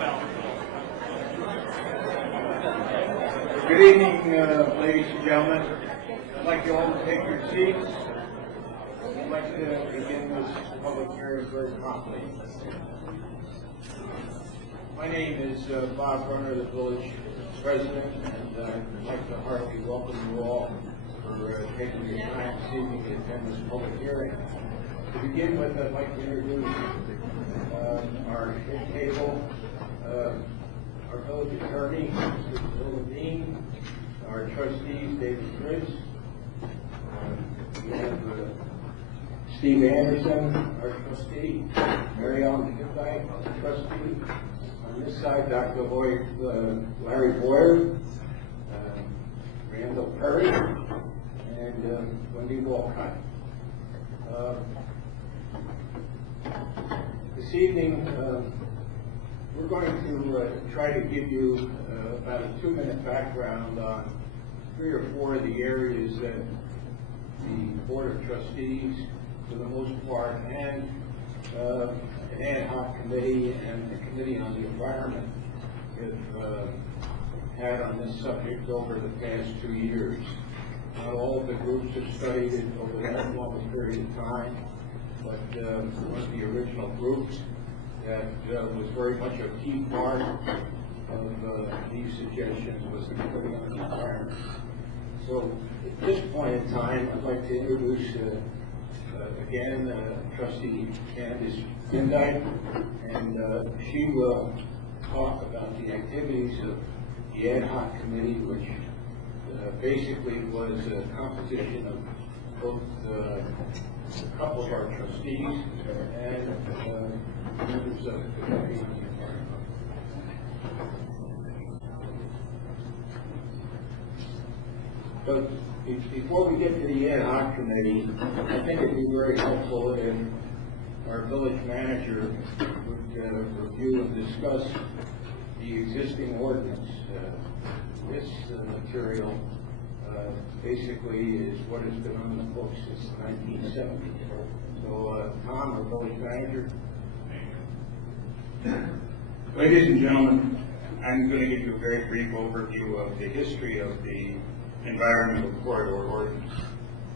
Good evening, ladies and gentlemen. I'd like you all to take your seats. I'd like to begin this public hearing very promptly. My name is Bob Brunner, the village president, and I'd like to heartily welcome you all for taking your time this evening to attend this public hearing. To begin with, I'd like to introduce our table, our village attorney, Mr. Bill Levine, our trustees, David Fritz. We have Steve Anderson, our trustee, Mary Ellen Hipdyke, our trustee. On this side, Dr. Larry Boyer, Randall Perry, and Wendy Walcott. This evening, we're going to try to give you about a 2-minute background on 3 or 4 of the areas that the Board of Trustees, for the most part, and an ad hoc committee and the Committee on the Environment have had on this subject over the past 2 years. Not all of the groups have studied it over that long a period of time, but one of the original groups that was very much a key part of these suggestions was the Committee on the Environment. So at this point in time, I'd like to introduce again Trustee Candace Hipdyke, and she will talk about the activities of the ad hoc committee, which basically was a composition of both a couple of our trustees and members of the Committee on the Environment. But before we get to the ad hoc committee, I think it'd be very helpful if our village manager would review and discuss the existing ordinance. This material basically is what has been on the books since 1970. So, Tom, our village manager. Ladies and gentlemen, I'm going to give you a very brief overview of the history of the Environmental Corridor Ordinance.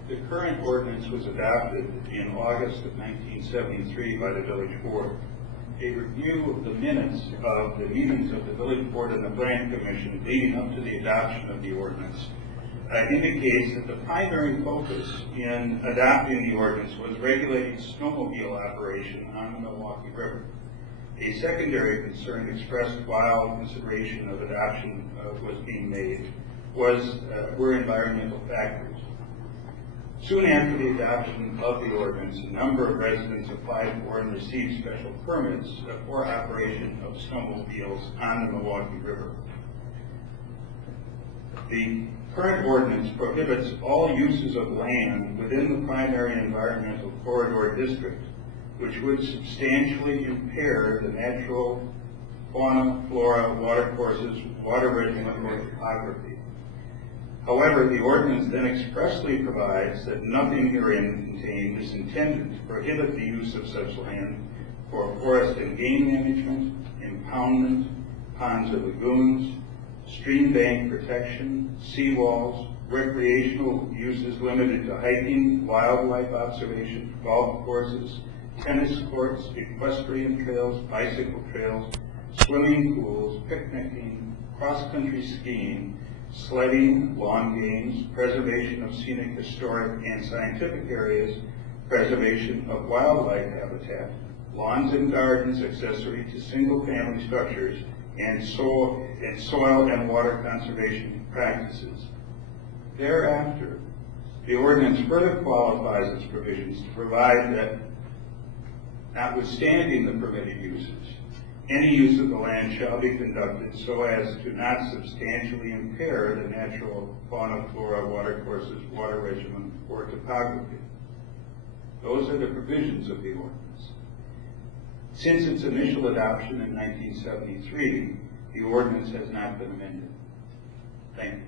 The current ordinance was adopted in August of 1973 by the Village Board. A review of the minutes of the meetings of the Village Board and the Planning Commission leading up to the adoption of the ordinance indicates that the primary focus in adopting the ordinance was regulating snowmobile operation on the Milwaukee River. A secondary concern expressed while consideration of adoption was being made were environmental factors. Soon after the adoption of the ordinance, a number of residents applied for and received special permits for operation of snowmobiles on the Milwaukee River. The current ordinance prohibits all uses of land within the primary environmental corridor district which would substantially impair the natural fauna, flora, watercourses, water regimen, or topography. However, the ordinance then expressly provides that nothing herein contained is intended to prohibit the use of such land for forest and game management, impoundment, ponds or lagoons, stream bank protection, seawalls, recreational uses limited to hiking, wildlife observation, golf courses, tennis courts, equestrian trails, bicycle trails, swimming pools, picnicking, cross-country skiing, sledding, lawn games, preservation of scenic, historic, and scientific areas, preservation of wildlife habitat, lawns and gardens accessory to single-family structures, and soil and water conservation practices. Thereafter, the ordinance further qualifies its provisions to provide that, notwithstanding the permitted uses, any use of the land shall be conducted so as to not substantially impair the natural fauna, flora, watercourses, water regimen, or topography. Those are the provisions of the ordinance. Since its initial adoption in 1973, the ordinance has not been amended. Thank you.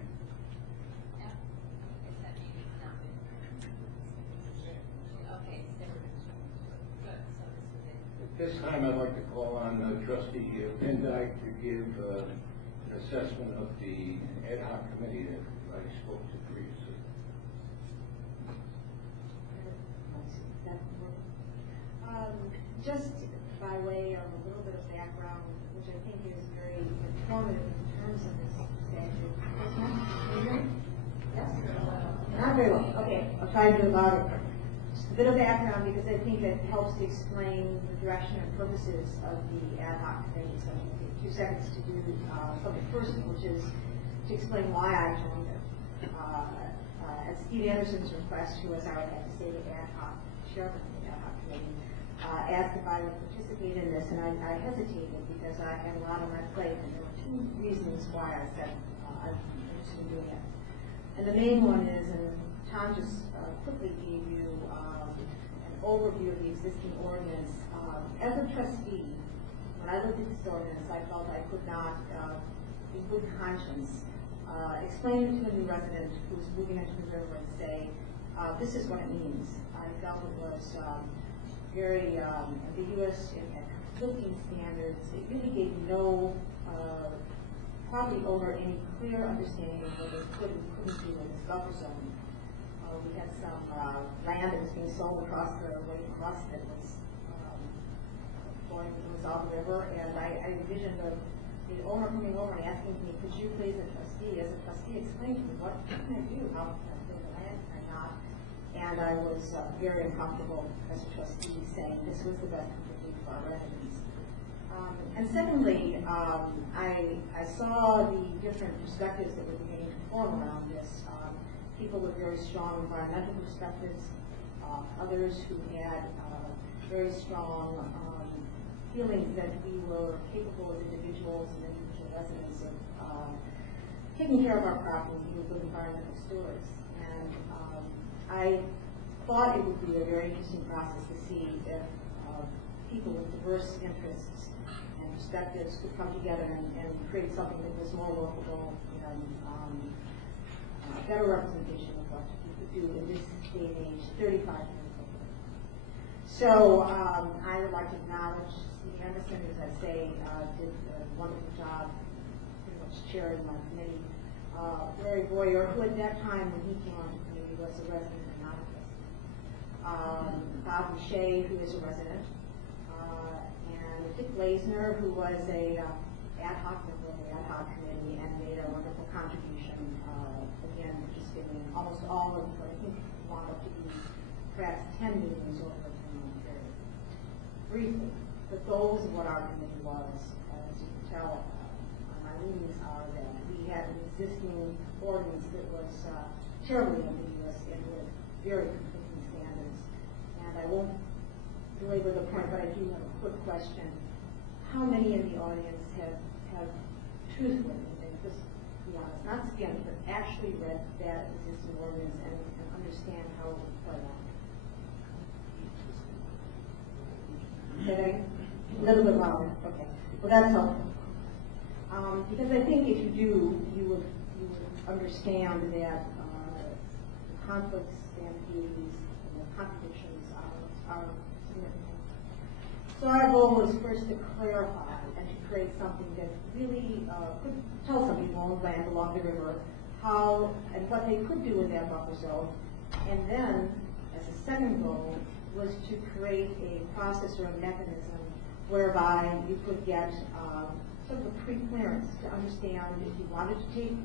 This time I'd like to call on Trustee Van Dyke to give an assessment of the ad hoc committee that I spoke to previously. Just by way of a little bit of background, which I think is very informative in terms of this statute. Yes? Not very well. Okay, I'll try to do about it. Just a bit of background because I think it helps to explain the direction and purposes of the ad hoc committee. So I'm going to take 2 seconds to do something first, which is to explain why I joined it. At Steve Anderson's request, who was our legislative ad hoc chairman of the ad hoc committee, asked if I would participate in this, and I hesitated because I had a lot on my plate, and there were 2 reasons why I said I'm interested in doing it. And the main one is, and Tom just quickly gave you an overview of the existing ordinance. As a trustee, when I looked at this ordinance, I felt I could not, in good conscience, explain it to a new resident who's moving into the river and say, this is what it means. I felt it was very ambiguous. It had conflicting standards. It really gave no property owner any clear understanding of what they could and couldn't do in this buffer zone. We had some land that was being sold across the way from us that was going to the South River, and I envisioned the owner coming over and asking me, could you please, as a trustee, explain to me what can I do? How can I take the land? Can I not? And I was very uncomfortable as a trustee saying this was the best we could do for our residents. And secondly, I saw the different perspectives that were beginning to form around this. People with very strong environmental perspectives, others who had very strong feelings that we were capable as individuals and individual residents of taking care of our property and being good environmental stewards. And I thought it would be a very interesting process to see if people with diverse interests and perspectives could come together and create something that was more workable and a better representation of what we could do in this day and age, 35 years later. So I would like to acknowledge Steve Anderson, as I say, did a wonderful job, pretty much chairing my committee. Larry Boyer, who at that time when he came on the committee was a resident and not a resident. Bob Boucher, who is a resident. And Dick Laisner, who was a ad hoc member of the ad hoc committee and made a wonderful contribution, again, participating in almost all of, I think, wound up to be perhaps 10 meetings over a 10-month period. Briefly, the goals of what our committee was, as you can tell on my leanings, are that we had an existing ordinance that was terribly ambiguous and with very conflicting standards. And I won't belabor the point, but I do have a quick question. How many in the audience have truthfully, and just be honest, not skimmed, but actually read that existing ordinance and understand how it would play out? Okay, a little bit louder. Okay, well that's helpful. Because I think if you do, you would understand that the conflicts and the contradictions are significant. So our goal was first to clarify and to create something that really could tell some people on land along the river how and what they could do in that buffer zone. And then, as a second goal, was to create a process or a mechanism whereby you could get sort of a pre-clearance to understand if you wanted to take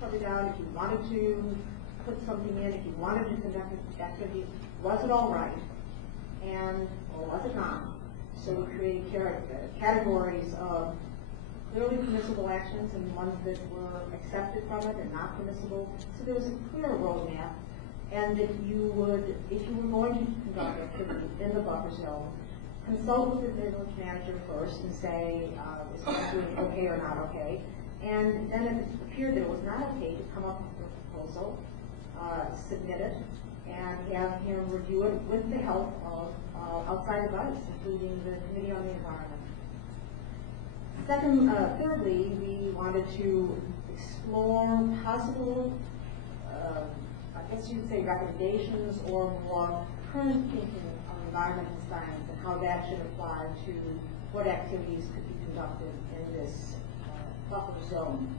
shut it down, if you wanted to put something in, if you wanted to conduct an activity, was it all right? And, or was it not? So we created categories of clearly permissible actions and ones that were accepted from it and not permissible. So there was a clear roadmap, and that you would, if you were going to conduct activity in the buffer zone, consult with the village manager first and say, is this doing okay or not okay? And then if it appeared that it was not okay, to come up with a proposal, submit it, and have him review it with the help of outside advice, including the Committee on the Environment. Thirdly, we wanted to explore possible, I guess you'd say recommendations or more current thinking on environmental science and how that should apply to what activities could be conducted in this buffer zone.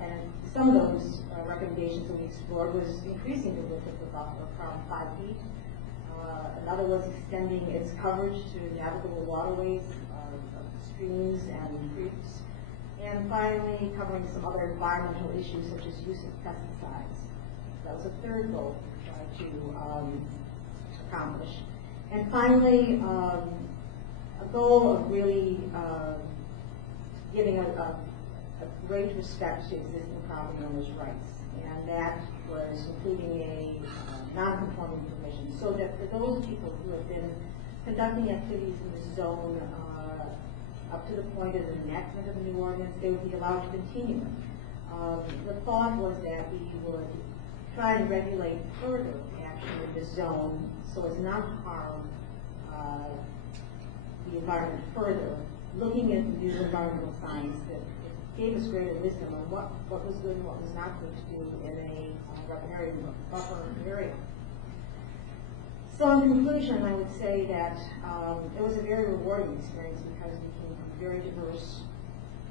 And some of those recommendations that we explored was increasing the width of the buffer from 5 feet. Another was extending its coverage to navigable waterways, streams and creeks. And finally, covering some other environmental issues such as use of pesticides. That was a third goal to accomplish. And finally, a goal of really giving a great respect to existing property owners' rights. And that was including a non-conforming provision, so that for those people who have been conducting activities in the zone up to the point of the enactment of the new ordinance, they would be allowed to continue. The thought was that we would try to regulate further action in the zone so as not to harm the environment further, looking at the new environmental science that gave us greater wisdom on what was good and what was not good to do in a riparian buffer area. So in conclusion, I would say that it was a very rewarding experience because we came from very diverse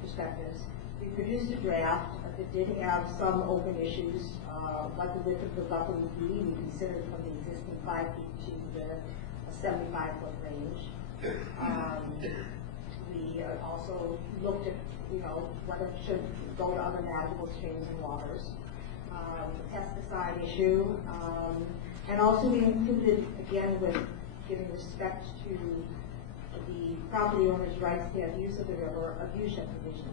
perspectives. We produced a draft that did have some open issues, what the width of the buffer would be. We considered from the existing 5 feet to the 75-foot range. We also looked at, whether it should go to other navigable streams and waters. The pesticide issue, and also we included, again, with giving respect to the property owner's rights to have use of the river, a viewshed provision.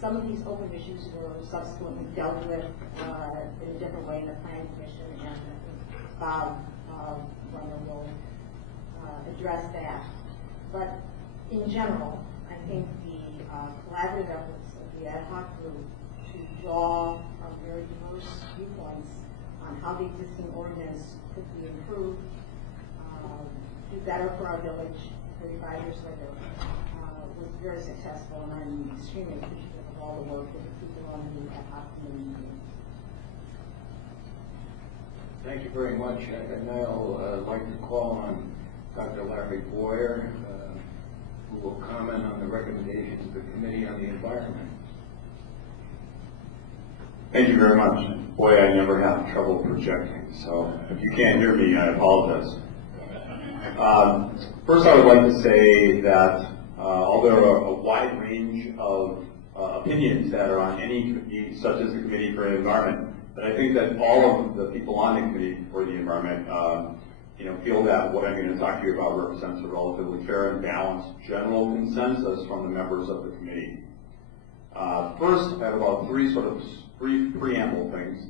Some of these open issues were subsequently dealt with in a different way in the Planning Commission, and Bob will address that. But in general, I think the collaborative efforts of the ad hoc group to draw from very diverse viewpoints on how the existing ordinance could be improved, do better for our village 35 years later, was very successful, and I'm extremely appreciative of all the work that the people on the ad hoc committee did. Thank you very much. And now I'd like to call on Dr. Larry Boyer, who will comment on the recommendations of the Committee on the Environment. Thank you very much. Boy, I never have trouble projecting, so if you can't hear me, I apologize. First, I would like to say that although a wide range of opinions that are on any committee, such as the Committee for the Environment, but I think that all of the people on the Committee for the Environment feel that what I'm going to talk to you about represents a relatively fair and balanced general consensus from the members of the committee. First, I have about three sort of brief preamble things.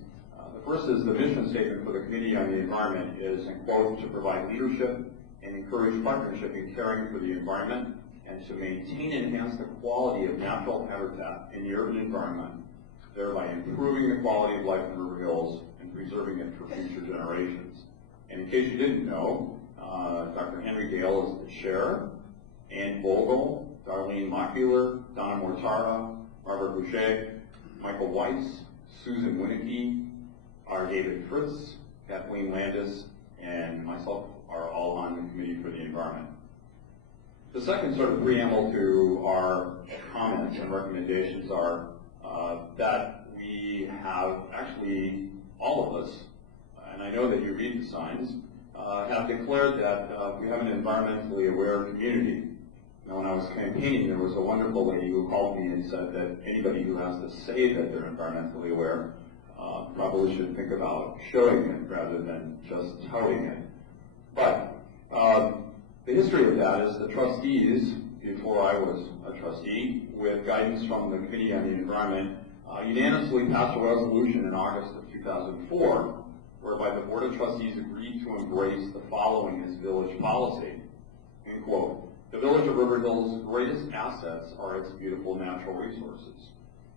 The first is the mission statement for the Committee on the Environment is, and quote, to provide leadership and encourage partnership in caring for the environment and to maintain and enhance the quality of natural habitat in the urban environment, thereby improving the quality of life in River Hills and preserving it for future generations. And in case you didn't know, Dr. Henry Gale is the chair, Ann Vogel, Darlene Mockbuehler, Donna Mortara, Barbara Boucher, Michael Weiss, Susan Winnicky, R. David Fritz, Kathleen Landis, and myself are all on the Committee for the Environment. The second sort of preamble to our comments and recommendations are that we have actually, all of us, and I know that you read the signs, have declared that we have an environmentally aware community. Now, when I was campaigning, there was a wonderful lady who called me and said that anybody who has to say that they're environmentally aware probably should think about showing it rather than just touting it. But the history of that is the trustees, before I was a trustee, with guidance from the Committee on the Environment, unanimously passed a resolution in August of 2004 whereby the Board of Trustees agreed to embrace the following as village policy, end quote. The Village of River Hills' greatest assets are its beautiful natural resources.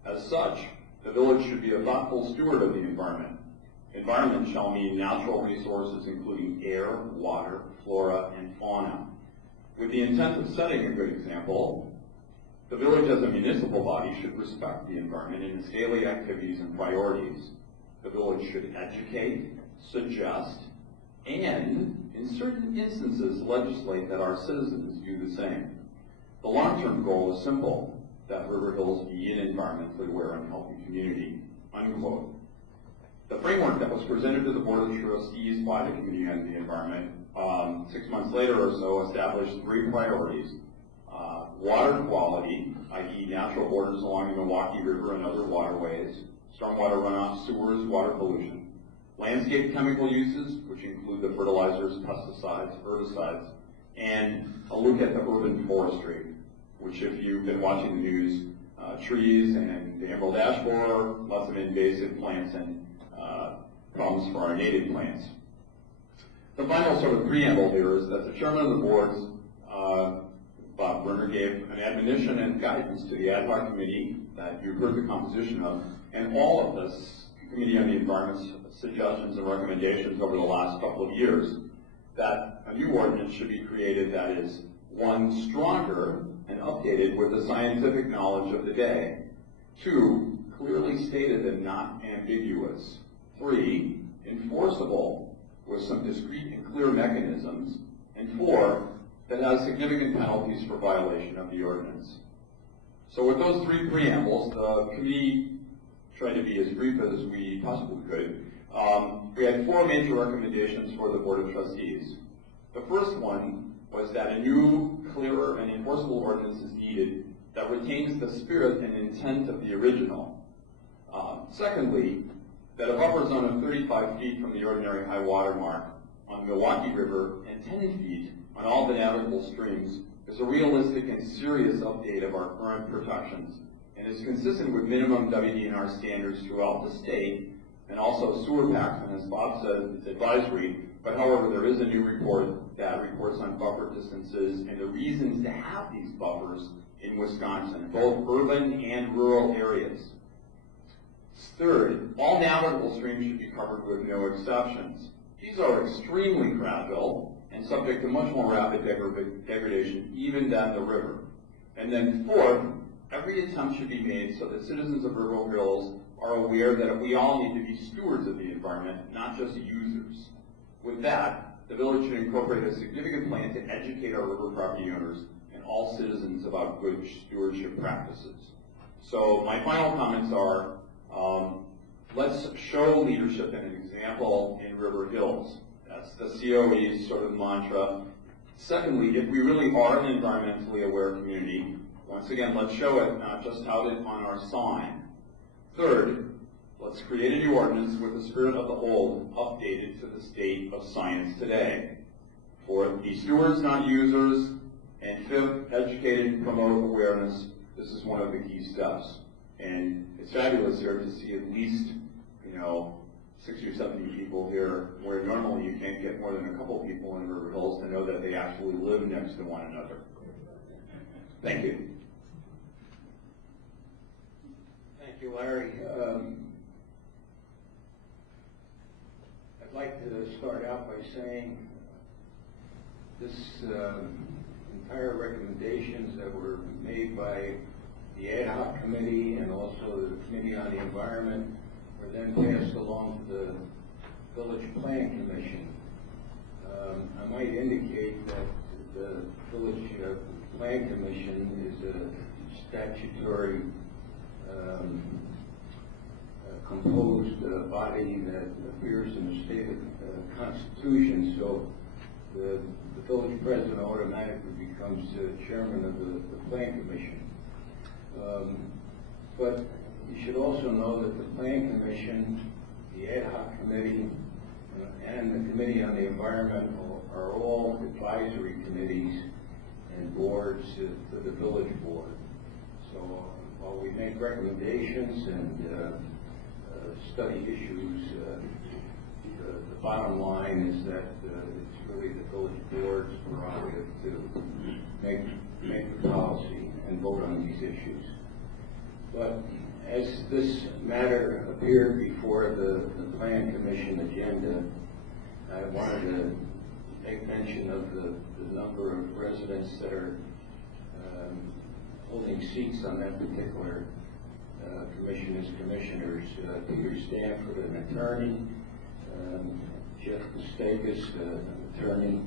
As such, the village should be a thoughtful steward of the environment. Environment shall mean natural resources including air, water, flora, and fauna. With the intent of setting a good example, the village as a municipal body should respect the environment in its daily activities and priorities. The village should educate, suggest, and in certain instances legislate that our citizens do the same. The long-term goal is simple, that River Hills be an environmentally aware and healthy community, unquote. The framework that was presented to the Board of Trustees by the Committee on the Environment 6 months later or so established 3 priorities. Water quality, i.e. natural borders along the Milwaukee River and other waterways, stormwater runoff, sewers, water pollution. Landscape chemical uses, which include the fertilizers, pesticides, herbicides, and a look at the urban forestry, which if you've been watching the news, trees and the emerald ash borer, lots of invasive plants and problems for our native plants. The final sort of preamble here is that the chairman of the boards, Bob Brenner, gave an admonition and guidance to the ad hoc committee that you've heard the composition of, and all of this Committee on the Environment's suggestions and recommendations over the last couple of years, that a new ordinance should be created that is, 1, stronger and updated with the scientific knowledge of the day, 2, clearly stated and not ambiguous, 3, enforceable with some discrete and clear mechanisms, and 4, that has significant penalties for violation of the ordinance. So with those 3 preambles, the committee tried to be as brief as we possibly could. We had 4 major recommendations for the Board of Trustees. The first one was that a new, clearer, and enforceable ordinance is needed that retains the spirit and intent of the original. Secondly, that a buffer zone of 35 feet from the ordinary high water mark on the Milwaukee River and 10 feet on all the navigable streams is a realistic and serious update of our current protections and is consistent with minimum WDNR standards throughout the state and also sewer packs, and as Bob said, it's advisory, but however, there is a new report that reports on buffer distances and the reasons to have these buffers in Wisconsin, both urban and rural areas. Third, all navigable streams should be covered with no exceptions. These are extremely fragile and subject to much more rapid degradation even than the river. And then fourth, every attempt should be made so that citizens of River Hills are aware that we all need to be stewards of the environment, not just users. With that, the village should incorporate a significant plan to educate our river property owners and all citizens about good stewardship practices. So my final comments are, let's show leadership and an example in River Hills. That's the COE's sort of mantra. Secondly, if we really are an environmentally aware community, once again, let's show it, not just tout it on our sign. Third, let's create a new ordinance with the spirit of the old, updated to the state of science today. Fourth, be stewards, not users. And fifth, educate and promote awareness. This is one of the key steps. And it's fabulous here to see at least, 60 or 70 people here, where normally you can't get more than a couple people in River Hills to know that they actually live next to one another. Thank you. Thank you, Larry. I'd like to start out by saying this entire recommendations that were made by the ad hoc committee and also the Committee on the Environment were then passed along to the Village Plan Commission. I might indicate that the Village Plan Commission is a statutory composed body that appears in the state constitution, so the village president automatically becomes chairman of the Plan Commission. But you should also know that the Plan Commission, the ad hoc committee, and the Committee on the Environment are all advisory committees and boards to the village board. So while we make recommendations and study issues, the bottom line is that it's really the village board's prerogative to make the policy and vote on these issues. But as this matter appeared before the Plan Commission agenda, I wanted to make mention of the number of residents that are holding seats on that particular commission as commissioners. Peter Stanford, an attorney, Jeff Kostakis, attorney,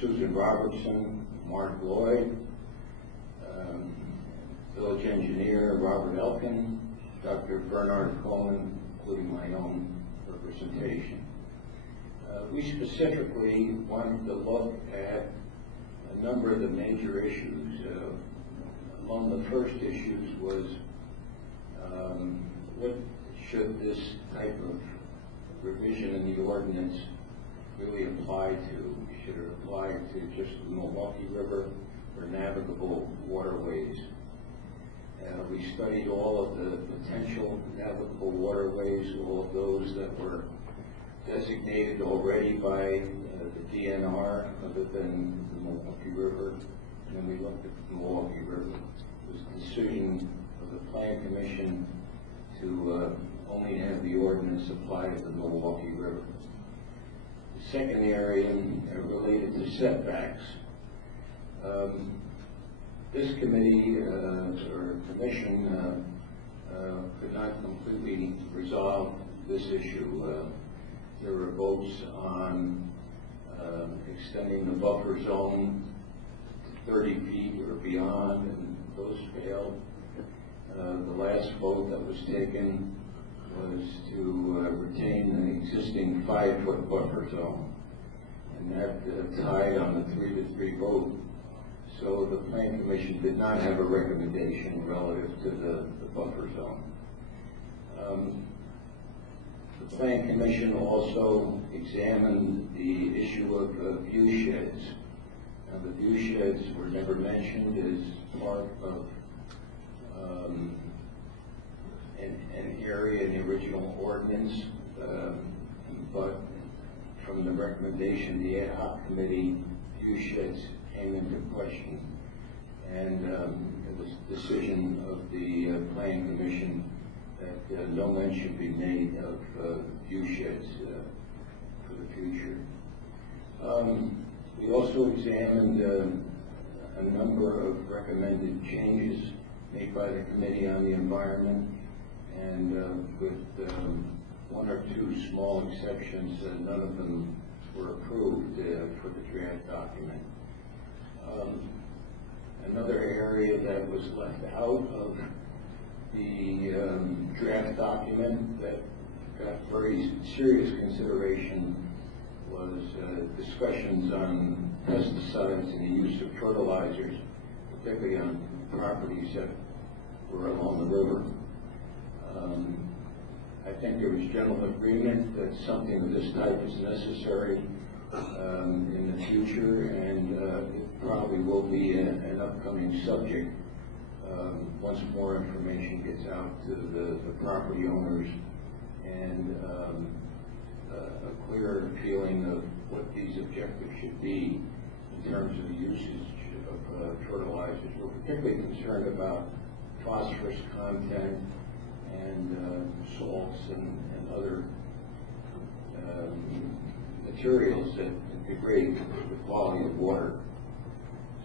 Susan Robertson, Mark Lloyd, village engineer Robert Elkin, Dr. Bernard Coleman, including my own representation. We specifically wanted to look at a number of the major issues. Among the first issues was what should this type of revision in the ordinance really apply to? Should it apply to just the Milwaukee River or navigable waterways? We studied all of the potential navigable waterways, all of those that were designated already by the DNR other than the Milwaukee River. And then we looked at the Milwaukee River. It was the decision of the Plan Commission to only have the ordinance apply to the Milwaukee River. The second area related to setbacks. This committee or commission could not completely resolve this issue. There were votes on extending the buffer zone to 30 feet or beyond, and those failed. The last vote that was taken was to retain the existing 5-foot buffer zone, and that tied on the 3-3 vote. So the Plan Commission did not have a recommendation relative to the buffer zone. The Plan Commission also examined the issue of view sheds. Now, the view sheds were never mentioned as part of an area in the original ordinance, but from the recommendation of the ad hoc committee, view sheds came into question, and it was the decision of the Plan Commission that no mention be made of view sheds for the future. We also examined a number of recommended changes made by the Committee on the Environment, and with one or two small exceptions, none of them were approved for the draft document. Another area that was left out of the draft document that got very serious consideration was discussions on pesticides and the use of fertilizers, particularly on properties that were along the river. I think there was general agreement that something of this type is necessary in the future, and it probably will be an upcoming subject once more information gets out to the property owners and a clearer feeling of what these objectives should be in terms of the usage of fertilizers. We're particularly concerned about phosphorus content and salts and other materials that degrade the quality of water.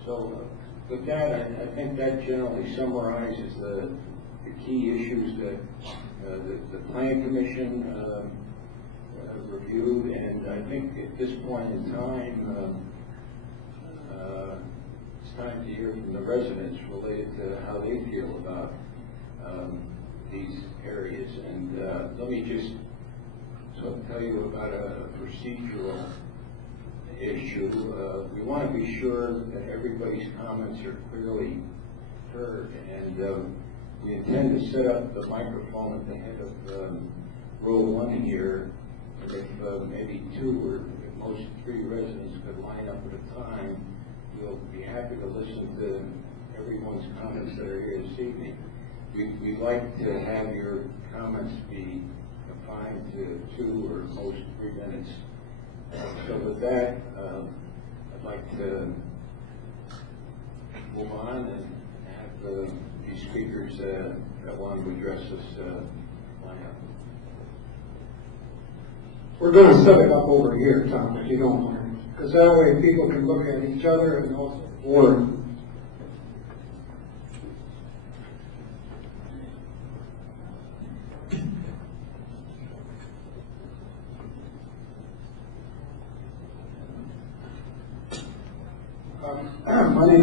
So with that, I think that generally summarizes the key issues that the Plan Commission reviewed, and I think at this point in time, it's time to hear from the residents related to how they feel about these areas. And let me just tell you about a procedural issue. We want to be sure that everybody's comments are clearly heard, and we intend to set up the microphone at the head of row 1 here. And if maybe 2 or at most 3 residents could line up at a time, we'll be happy to listen to everyone's comments that are here this evening. We'd like to have your comments be confined to 2 or most 3 minutes. So with that, I'd like to move on and have these speakers that want to address us line up. We're going to set it up over here, Tom, if you don't mind, because that way people can look at each other and also work.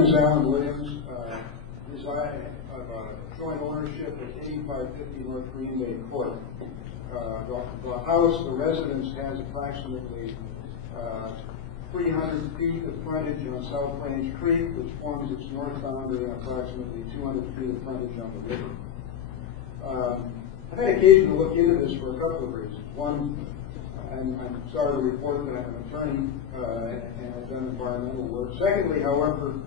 is Alan Williams. I have joint ownership at 8550 North Green Bay Court. The house, the residence, has approximately 300 feet of frontage on South Range Creek, which forms its north boundary, and approximately 200 feet of frontage on the river. I've had occasion to look into this for a couple of reasons. One, I'm sorry to report that I'm an attorney and I've done environmental work. Secondly, however,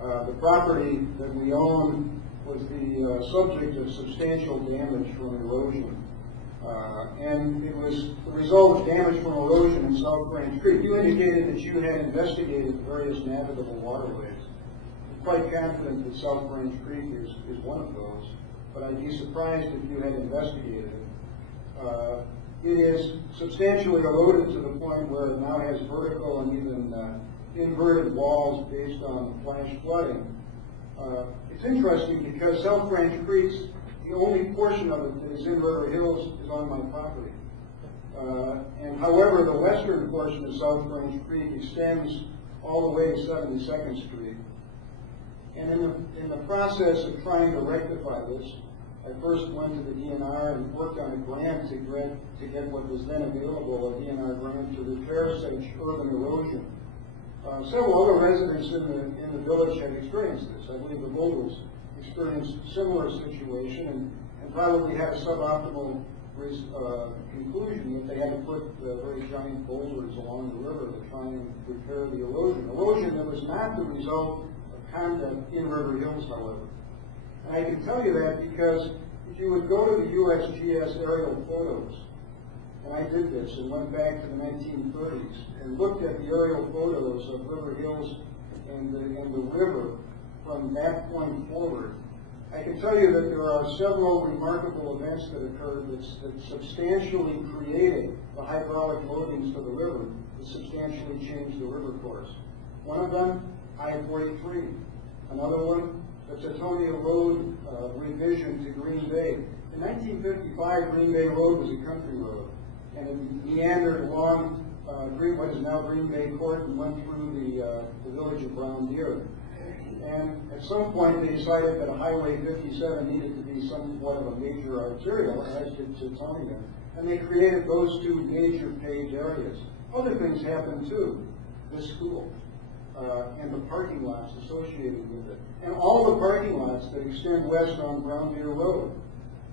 the property that we own was the subject of substantial damage from erosion. And it was the result of damage from erosion in South Range Creek. You indicated that you had investigated the various navigable waterways. I'm quite confident that South Range Creek is one of those, but I'd be surprised if you had investigated it. It is substantially eroded to the point where it now has vertical and even inverted walls based on flash flooding. It's interesting because South Range Creek's, the only portion of it that is in River Hills is on my property. And however, the western portion of South Range Creek extends all the way to 72nd Street. And in the process of trying to rectify this, I first went to the DNR and worked on a grant to get what was then available, a DNR grant to repair such urban erosion. Several other residents in the village have experienced this. I believe the Vogels experienced a similar situation and probably had a suboptimal conclusion that they had to put very giant boulders along the river to try and repair the erosion. Erosion that was not the result of conduct in River Hills, however. And I can tell you that because if you would go to the USGS aerial photos, and I did this and went back to the 1930s and looked at the aerial photos of River Hills and the river from that point forward, I can tell you that there are several remarkable events that occurred that substantially created the hydraulic loadings to the river that substantially changed the river course. One of them, I-43. Another one, the Teutonia Road revision to Green Bay. In 1955, Green Bay Road was a country road, and it meandered along what is now Green Bay Court and went through the village of Brown Deer. And at some point, they decided that a Highway 57 needed to be somewhat of a major arterial, as did Teutonia, and they created those two major paved areas. Other things happened too. This school. And the parking lots associated with it. And all the parking lots that extend west on Brown Deer Road.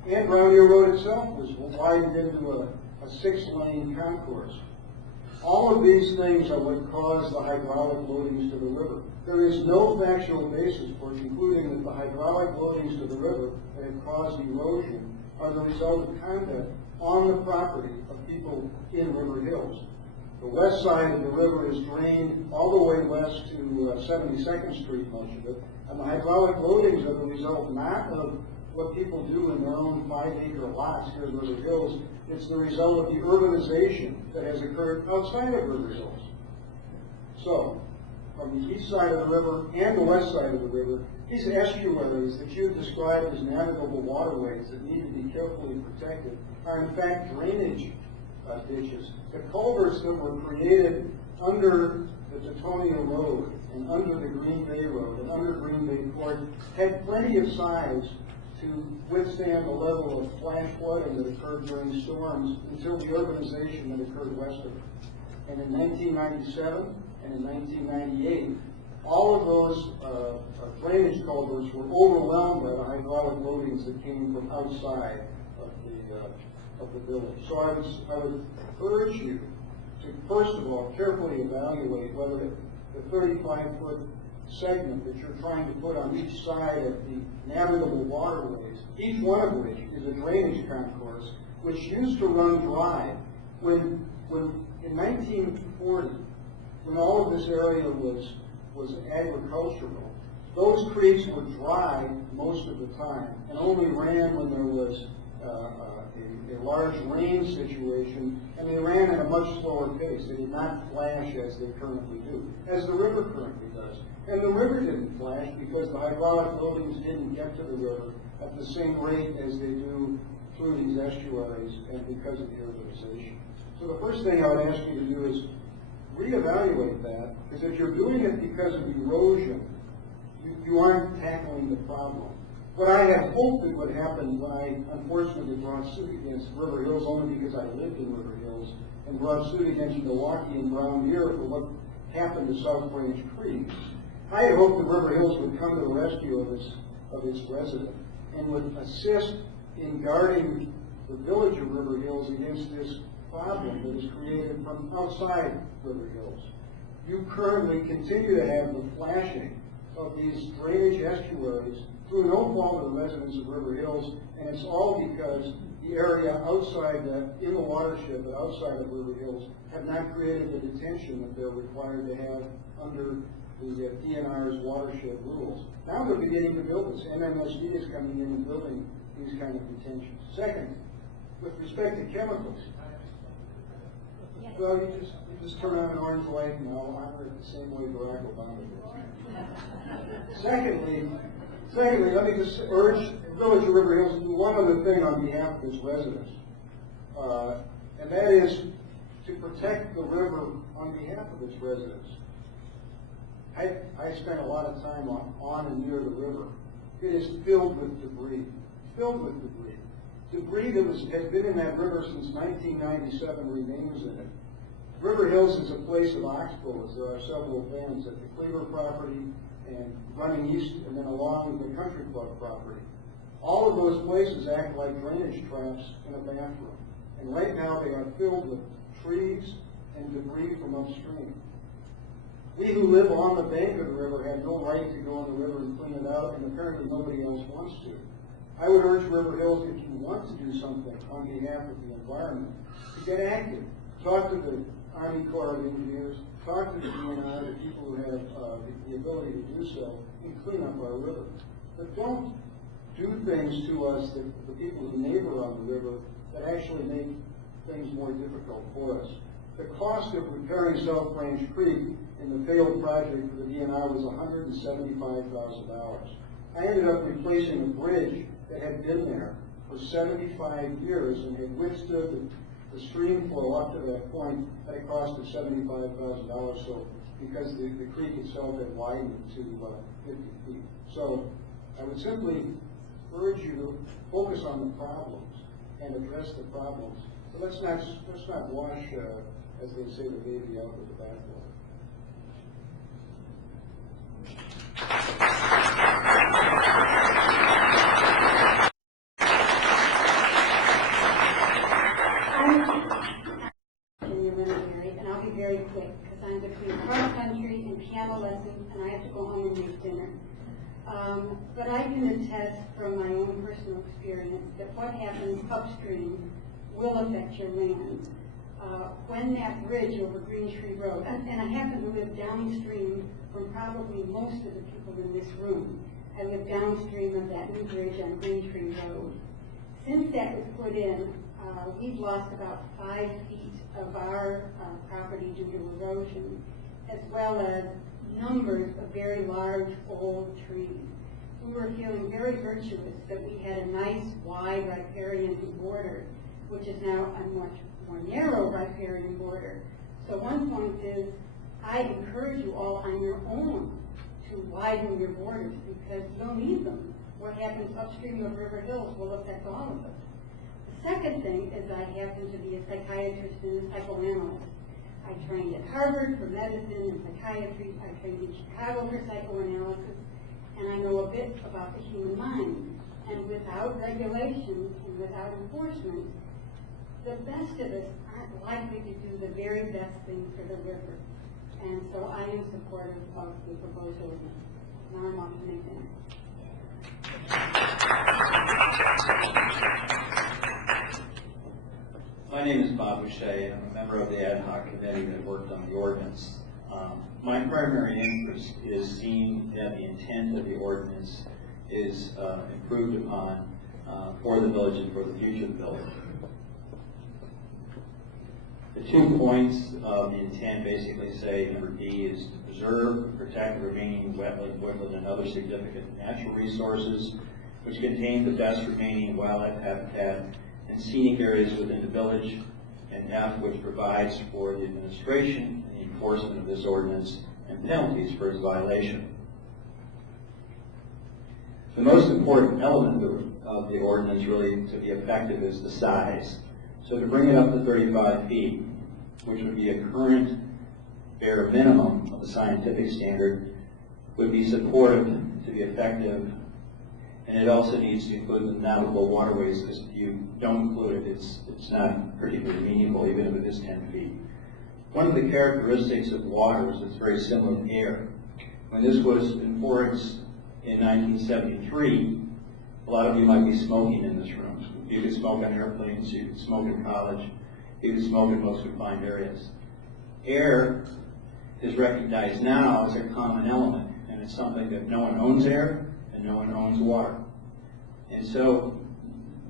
And Brown Deer Road itself was widened into a 6-lane concourse. All of these things are what caused the hydraulic loadings to the river. There is no factual basis for concluding that the hydraulic loadings to the river that have caused erosion are the result of conduct on the property of people in River Hills. The west side of the river is drained all the way west to 72nd Street, much of it, and the hydraulic loadings are the result not of what people do in their own 5-acre lots here in River Hills. It's the result of the urbanization that has occurred outside of River Hills. So, from the east side of the river and the west side of the river, these estuaries that you've described as navigable waterways that need to be carefully protected are in fact drainage ditches. The culverts that were created under the Teutonia Road and under the Green Bay Road and under Green Bay Court had plenty of size to withstand the level of flash flooding that occurred during storms until the urbanization that occurred west of it. And in 1997 and in 1998, all of those drainage culverts were overwhelmed by the hydraulic loadings that came from outside of the village. So I would urge you to, first of all, carefully evaluate whether the 35-foot segment that you're trying to put on each side of the navigable waterways, each one of which is a drainage concourse, which used to run dry when in 1940, when all of this area was agricultural, those creeks were dry most of the time and only ran when there was a large rain situation, and they ran at a much slower pace. They did not flash as they currently do, as the river currently does. And the river didn't flash because the hydraulic loadings didn't get to the river at the same rate as they do through these estuaries and because of the urbanization. So the first thing I would ask you to do is reevaluate that, because if you're doing it because of erosion, you aren't tackling the problem. What I had hoped that would happen when I unfortunately brought suit against River Hills, only because I lived in River Hills, and brought suit against Milwaukee and Brown Deer for what happened to South Branch Creek, I had hoped that River Hills would come to the rescue of its resident and would assist in guarding the village of River Hills against this problem that is created from outside River Hills. You currently continue to have the flashing of these drainage estuaries through no fault of the residents of River Hills, and it's all because the area outside in the watershed, but outside of River Hills, have not created the detention that they're required to have under the DNR's watershed rules. Now they're beginning to build this. MMSD is coming in and building these kind of detentions. Second, with respect to chemicals, well, you just turn on an orange light and I'll honor it the same way Barack Obama did. Secondly, let me just urge the Village of River Hills to do one other thing on behalf of its residents, and that is to protect the river on behalf of its residents. I spent a lot of time on and near the river. It is filled with debris, Debris that has been in that river since 1997 remains in it. River Hills is a place of oxbows. There are several bends at the Cleaver property and running east and then along the country club property. All of those places act like drainage traps in a bathroom. And right now they are filled with trees and debris from upstream. We who live on the bank of the river have no right to go in the river and clean it out, and apparently nobody else wants to. I would urge River Hills, if you want to do something on behalf of the environment, to get active. Talk to the Army Corps of Engineers, talk to the DNR, the people who have the ability to do so, and clean up our river. But don't do things to us, the people who neighbor on the river, that actually make things more difficult for us. The cost of repairing South Branch Creek in the failed project for the DNR was $175,000. I ended up replacing a bridge that had been there for 75 years and had withstood the stream flow up to that point at a cost of $75,000. So because the creek itself had widened to 50 feet. So I would simply urge you to focus on the problems and address the problems. So let's not wash, as they say, the baby out with the bathwater. And I'll be very quick because I'm between cross country and piano lessons, and I have to go home and make dinner. But I can attest from my own personal experience that what happens upstream will affect your land. When that bridge over Green Tree Road, and I happen to live downstream from probably most of the people in this room. I live downstream of that new bridge on Green Tree Road. Since that was put in, we've lost about 5 feet of our property due to erosion, as well as numbers of very large old trees. We were feeling very virtuous that we had a nice wide riparian border, which is now a much more narrow riparian border. So one point is, I encourage you all on your own to widen your borders because you'll need them. What happens upstream of River Hills will affect all of us. The second thing is I happen to be a psychiatrist and a psychoanalyst. I trained at Harvard for medicine and psychiatry. I trained in Chicago for psychoanalysis. And I know a bit about the human mind. And without regulations and without enforcement, the best of us aren't likely to do the very best thing for the river. And so I am supportive of the proposed ordinance. Now I'm off to make dinner. My name is Bob Boucher. I'm a member of the ad hoc committee that worked on the ordinance. My primary interest is seeing that the intent of the ordinance is improved upon for the village and for the future of the village. The 2 points of the intent basically say, number D is to preserve and protect the remaining wetland, woodland, and other significant natural resources, which contain the best remaining wildlife habitat and scenic areas within the village, and F, which provides for the administration and the enforcement of this ordinance and penalties for its violation. The most important element of the ordinance really to be effective is the size. So to bring it up to 35 feet, which would be a current bare minimum of the scientific standard, would be supportive to be effective. And it also needs to include the navigable waterways, because if you don't include it, it's not particularly meaningful, even if it is 10 feet. One of the characteristics of water is it's very similar to air. When this was enforced in 1973, a lot of you might be smoking in this room. You could smoke on airplanes, you could smoke in college, you could smoke in most confined areas. Air is recognized now as a common element, and it's something that no one owns air and no one owns water. And so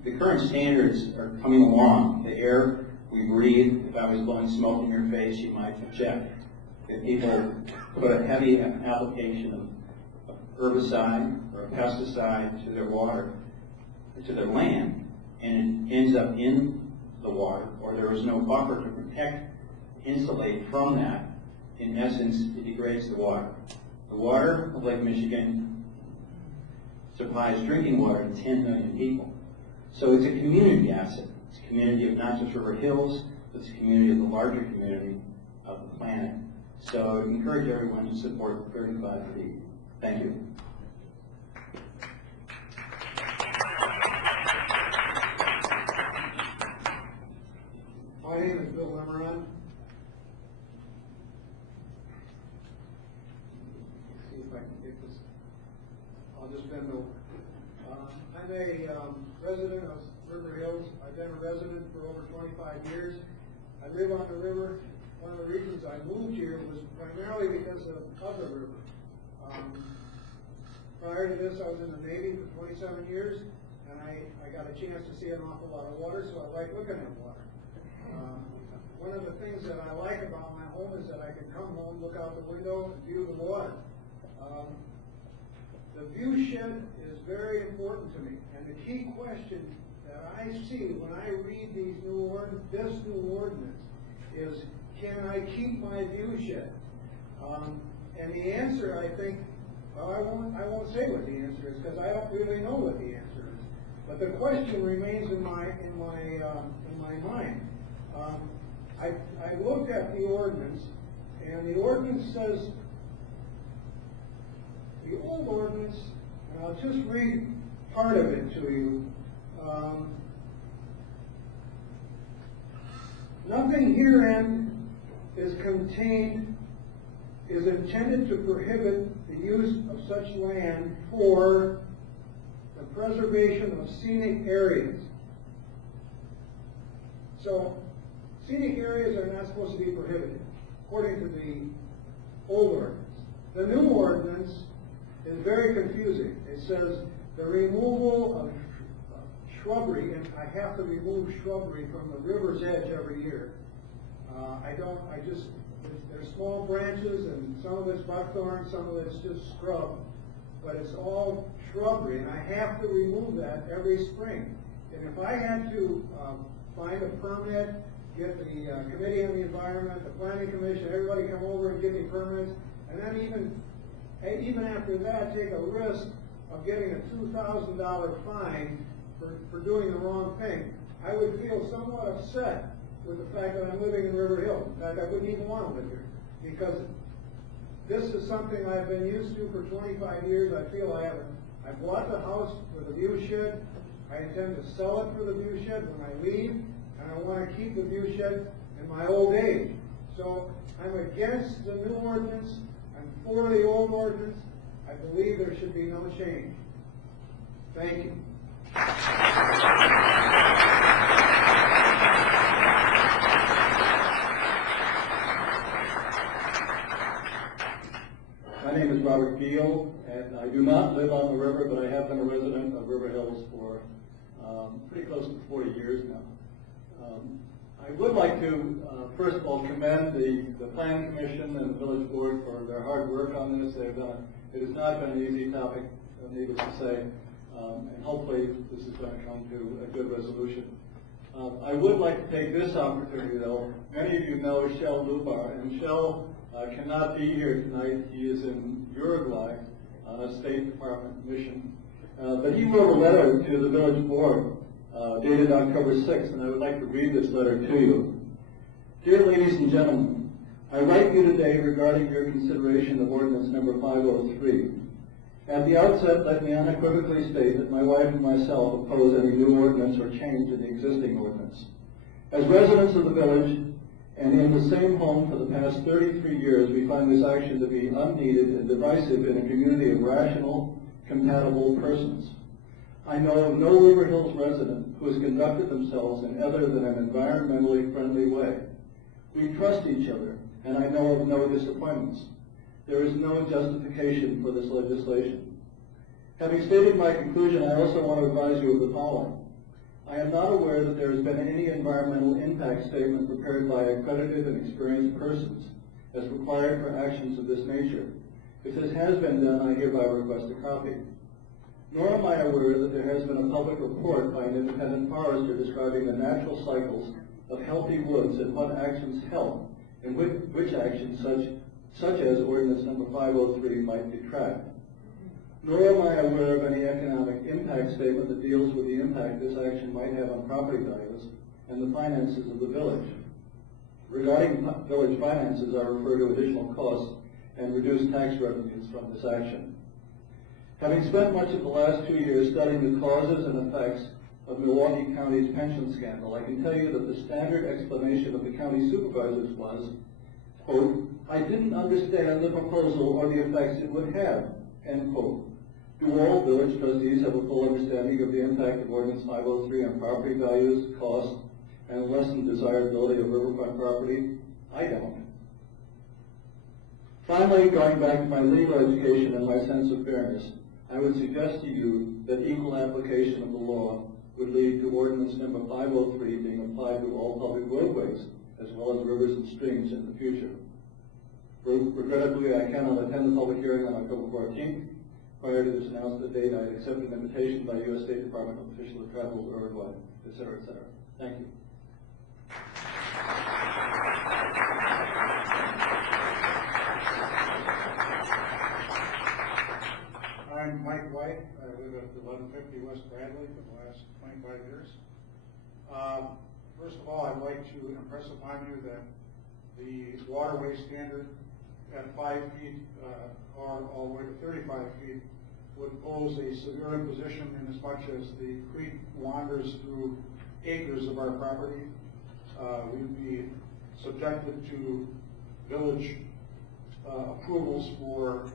the current standards are coming along. The air we breathe, if I was blowing smoke in your face, you might object. If people put a heavy application of herbicide or a pesticide to their water, to their land, and it ends up in the water, or there is no buffer to protect, insulate from that, in essence, it degrades the water. The water of Lake Michigan supplies drinking water to 10 million people. So it's a community asset. It's a community of not just River Hills, but it's a community of the larger community of the planet. So I would encourage everyone to support 35 feet. Thank you. My name is Bill Limmeron. Let's see if I can get this. I'll just bend over. I'm a resident of River Hills. I've been a resident for over 25 years. I live on the river. One of the reasons I moved here was primarily because of the river. Prior to this, I was in the Navy for 27 years, and I got a chance to see an awful lot of water, so I like looking at water. One of the things that I like about my home is that I can come home, look out the window, and view the water. The view shed is very important to me, and the key question that I see when I read this new ordinance is, can I keep my view shed? And the answer, I think, well, I won't say what the answer is, because I don't really know what the answer is. But the question remains in my mind. I looked at the ordinance, and the ordinance says, the old ordinance, and I'll just read part of it to you. Nothing herein is intended to prohibit the use of such land for the preservation of scenic areas. So, scenic areas are not supposed to be prohibited, according to the old ordinance. The new ordinance is very confusing. It says the removal of shrubbery, and I have to remove shrubbery from the river's edge every year. There's small branches, and some of it's buckthorn, some of it's just scrub, but it's all shrubbery, and I have to remove that every spring. And if I had to find a permit, get the Committee on the Environment, the Planning Commission, everybody come over and give me permits, and then even after that, take a risk of getting a $2,000 fine for doing the wrong thing, I would feel somewhat upset with the fact that I'm living in River Hill. In fact, I wouldn't even want to live here, because this is something I've been used to for 25 years. I feel I bought the house for the view shed. I intend to sell it for the view shed when I leave, and I want to keep the view shed in my old age. So I'm against the new ordinance. I'm for the old ordinance. I believe there should be no change. Thank you. My name is Robert Beal, and I do not live on the river, but I have been a resident of River Hills for pretty close to 40 years now. I would like to, first of all, commend the Planning Commission and the Village Board for their hard work on this. It has not been an easy topic, needless to say, and hopefully this is going to come to a good resolution. I would like to take this opportunity, though. Many of you know Shel Lubar, and Shel cannot be here tonight. He is in Uruguay on a State Department mission. But he wrote a letter to the village board dated October 6th, and I would like to read this letter to you. Dear ladies and gentlemen, I write you today regarding your consideration of ordinance number 503. At the outset, let me unequivocally state that my wife and myself oppose any new ordinance or change in the existing ordinance. As residents of the village and in the same home for the past 33 years, we find this action to be unneeded and divisive in a community of rational, compatible persons. I know of no River Hills resident who has conducted themselves in other than an environmentally friendly way. We trust each other, and I know of no disappointments. There is no justification for this legislation. Having stated my conclusion, I also want to advise you of the following. I am not aware that there has been any environmental impact statement prepared by accredited and experienced persons as required for actions of this nature. If this has been done, I hereby request a copy. Nor am I aware that there has been a public report by an independent forester describing the natural cycles of healthy woods and what actions help and which actions such as ordinance number 503 might detract. Nor am I aware of any economic impact statement that deals with the impact this action might have on property values and the finances of the village. Regarding village finances, I refer to additional costs and reduced tax revenues from this action. Having spent much of the last 2 years studying the causes and effects of Milwaukee County's pension scandal, I can tell you that the standard explanation of the county supervisors was, quote, I didn't understand the proposal or the effects it would have, end quote. Do all village trustees have a full understanding of the impact of Ordinance 503 on property values, costs, and lessened desirability of riverfront property? I don't. Finally, going back to my legal education and my sense of fairness, I would suggest to you that equal application of the law would lead to ordinance number 503 being applied to all public roadways, as well as rivers and streams in the future. Regrettably, I cannot attend the public hearing on October 14th. Prior to this announced date, I accept an invitation by U.S. State Department official to travel to Uruguay, etc., etc. Thank you. I'm Mike White. I live at 1150 West Bradley for the last 25 years. First of all, I'd like to impress upon you that the waterway standard at 5 feet or all the way to 35 feet would pose a severe imposition in as much as the creek wanders through acres of our property. We'd be subjected to village approvals for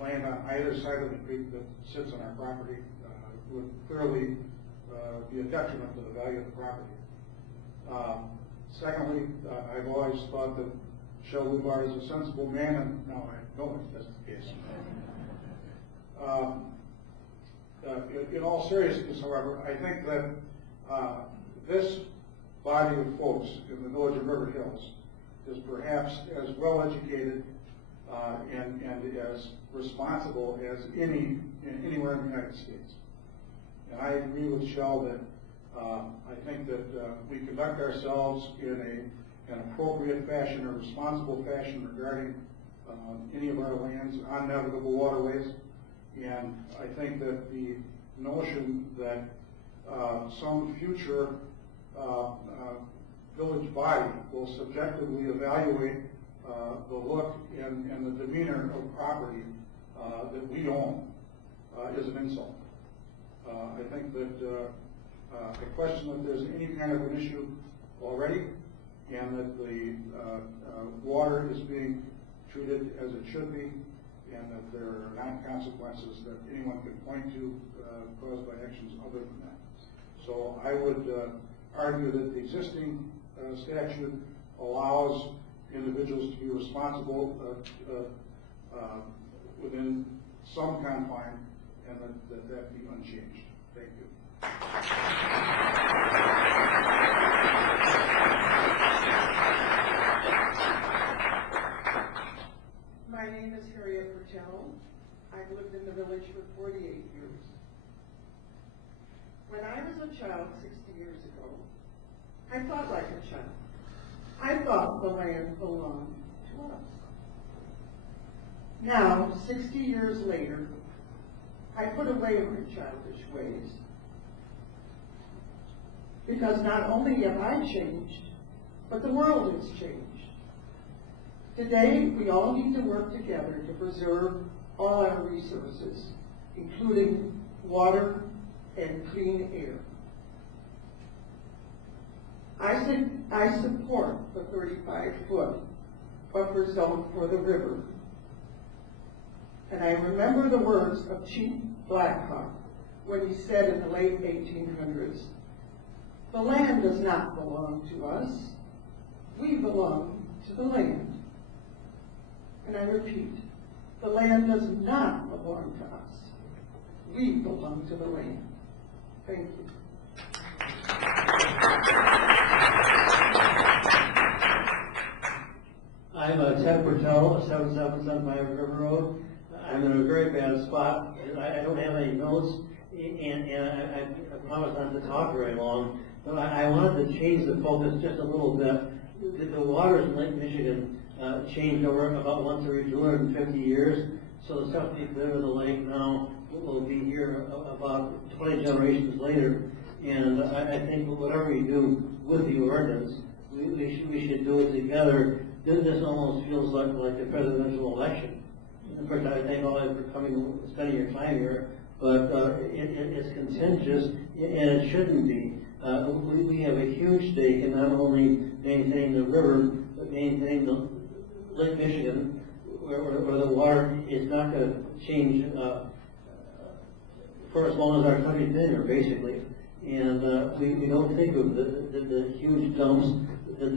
land on either side of the creek that sits on our property would clearly be a detriment to the value of the property. Secondly, I've always thought that Shel Lubar is a sensible man, and now I know if that's the case. In all seriousness, however, I think that this body of folks in the village of River Hills is perhaps as well educated and as responsible as anywhere in the United States. And I agree with Shel that I think that we conduct ourselves in an appropriate fashion or responsible fashion regarding any of our lands on navigable waterways. And I think that the notion that some future village body will subjectively evaluate the look and the demeanor of property that we own is an insult. I think that I question that there's any kind of an issue already, and that the water is being treated as it should be, and that there are not consequences that anyone can point to caused by actions other than that. So I would argue that the existing statute allows individuals to be responsible within some confine, and that be unchanged. Thank you. My name is Harriet Bertel. I've lived in the village for 48 years. When I was a child 60 years ago, I thought like a child. I thought the land belonged to us. Now, 60 years later, I put away my childish ways. Because not only have I changed, but the world has changed. Today, we all need to work together to preserve all our resources, including water and clean air. I support the 35-foot buffer zone for the river. And I remember the words of Chief Blackhawk when he said in the late 1800s, "The land does not belong to us. We belong to the land." And I repeat, the land does not belong to us. We belong to the land. Thank you. I'm Ted Bertel, 7775 River Road. I'm in a very bad spot. I don't have any notes, and I promise not to talk very long, but I wanted to change the focus just a little bit. The waters in Lake Michigan change over about once every 250 years, so the stuff we live in the lake now will be here about 20 generations later. And I think whatever we do with the ordinance, we should do it together. This almost feels like a presidential election. Of course, I thank all of you for coming, spending your time here, but it's contentious, and it shouldn't be. We have a huge stake in not only maintaining the river, but maintaining the Lake Michigan, where the water is not going to change for as long as our country's been here, basically. And we don't think of the huge dumps that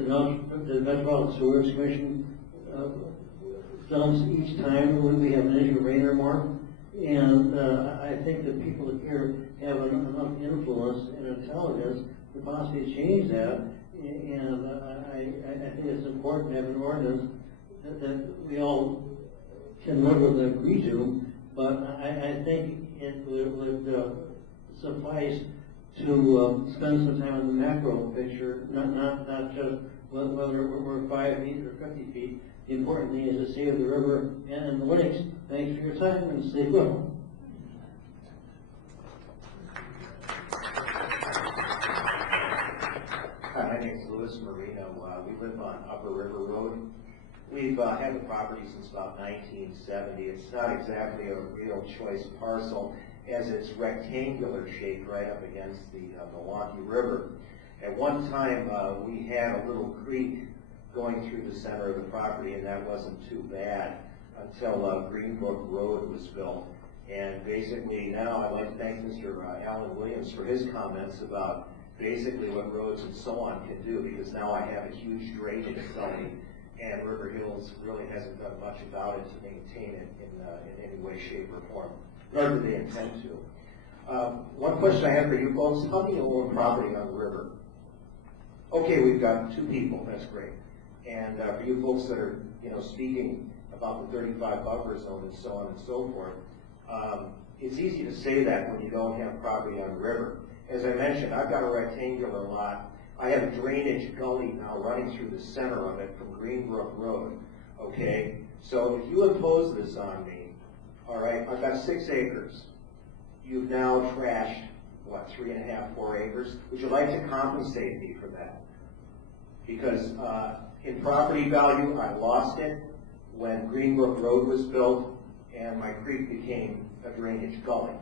the Metropolitan Sewage Commission dumps each time when we have an inch of rain or more. And I think that people here have enough influence and intelligence to possibly change that. And I think it's important to have an ordinance that we all can live with and agree to. But I think it would suffice to spend some time on the macro picture, not just whether we're 5 feet or 50 feet. The important thing is to save the river and the lakes. Thanks for your time, and stay well. Hi, my name is Louis Marino. We live on Upper River Road. We've had the property since about 1970. It's not exactly a real choice parcel, as it's rectangular shaped right up against the Milwaukee River. At one time, we had a little creek going through the center of the property, and that wasn't too bad until Greenbrook Road was built. And basically now I'd like to thank Mr. Alan Williams for his comments about basically what roads and so on can do, because now I have a huge drainage gully, and River Hills really hasn't done much about it to maintain it in any way, shape, or form, nor do they intend to. One question I have for you folks: how many own property on the river? Okay, we've got 2 people. That's great. And for you folks that are, speaking about the 35 buffer zone and so on and so forth, it's easy to say that when you don't have property on the river. As I mentioned, I've got a rectangular lot. I have a drainage gully now running through the center of it from Greenbrook Road. Okay, so if you impose this on me, all right, I've got 6 acres. You've now trashed, what, 3.5, 4 acres? Would you like to compensate me for that? Because in property value, I lost it when Greenbrook Road was built and my creek became a drainage gully.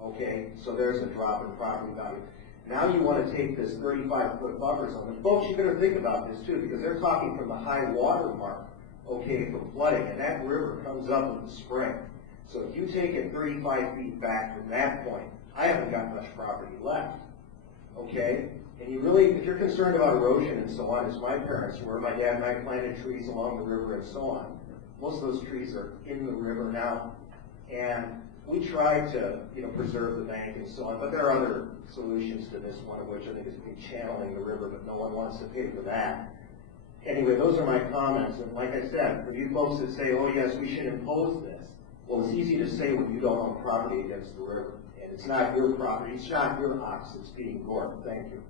Okay, so there's a drop in property value. Now you want to take this 35-foot buffer zone. And folks, you better think about this too, because they're talking from the high water mark, okay, for flooding, and that river comes up in the spring. So if you take it 35 feet back from that point, I haven't got much property left, okay? And you really, if you're concerned about erosion and so on, as my parents were, my dad and I planted trees along the river and so on. Most of those trees are in the river now, and we try to, preserve the bank and so on, but there are other solutions to this, one of which I think is channeling the river, but no one wants to pay for that. Anyway, those are my comments, and like I said, for you folks that say, oh yes, we should impose this, well, it's easy to say when you don't own property against the river, and it's not your property, it's not your ox that's being gored. Thank you.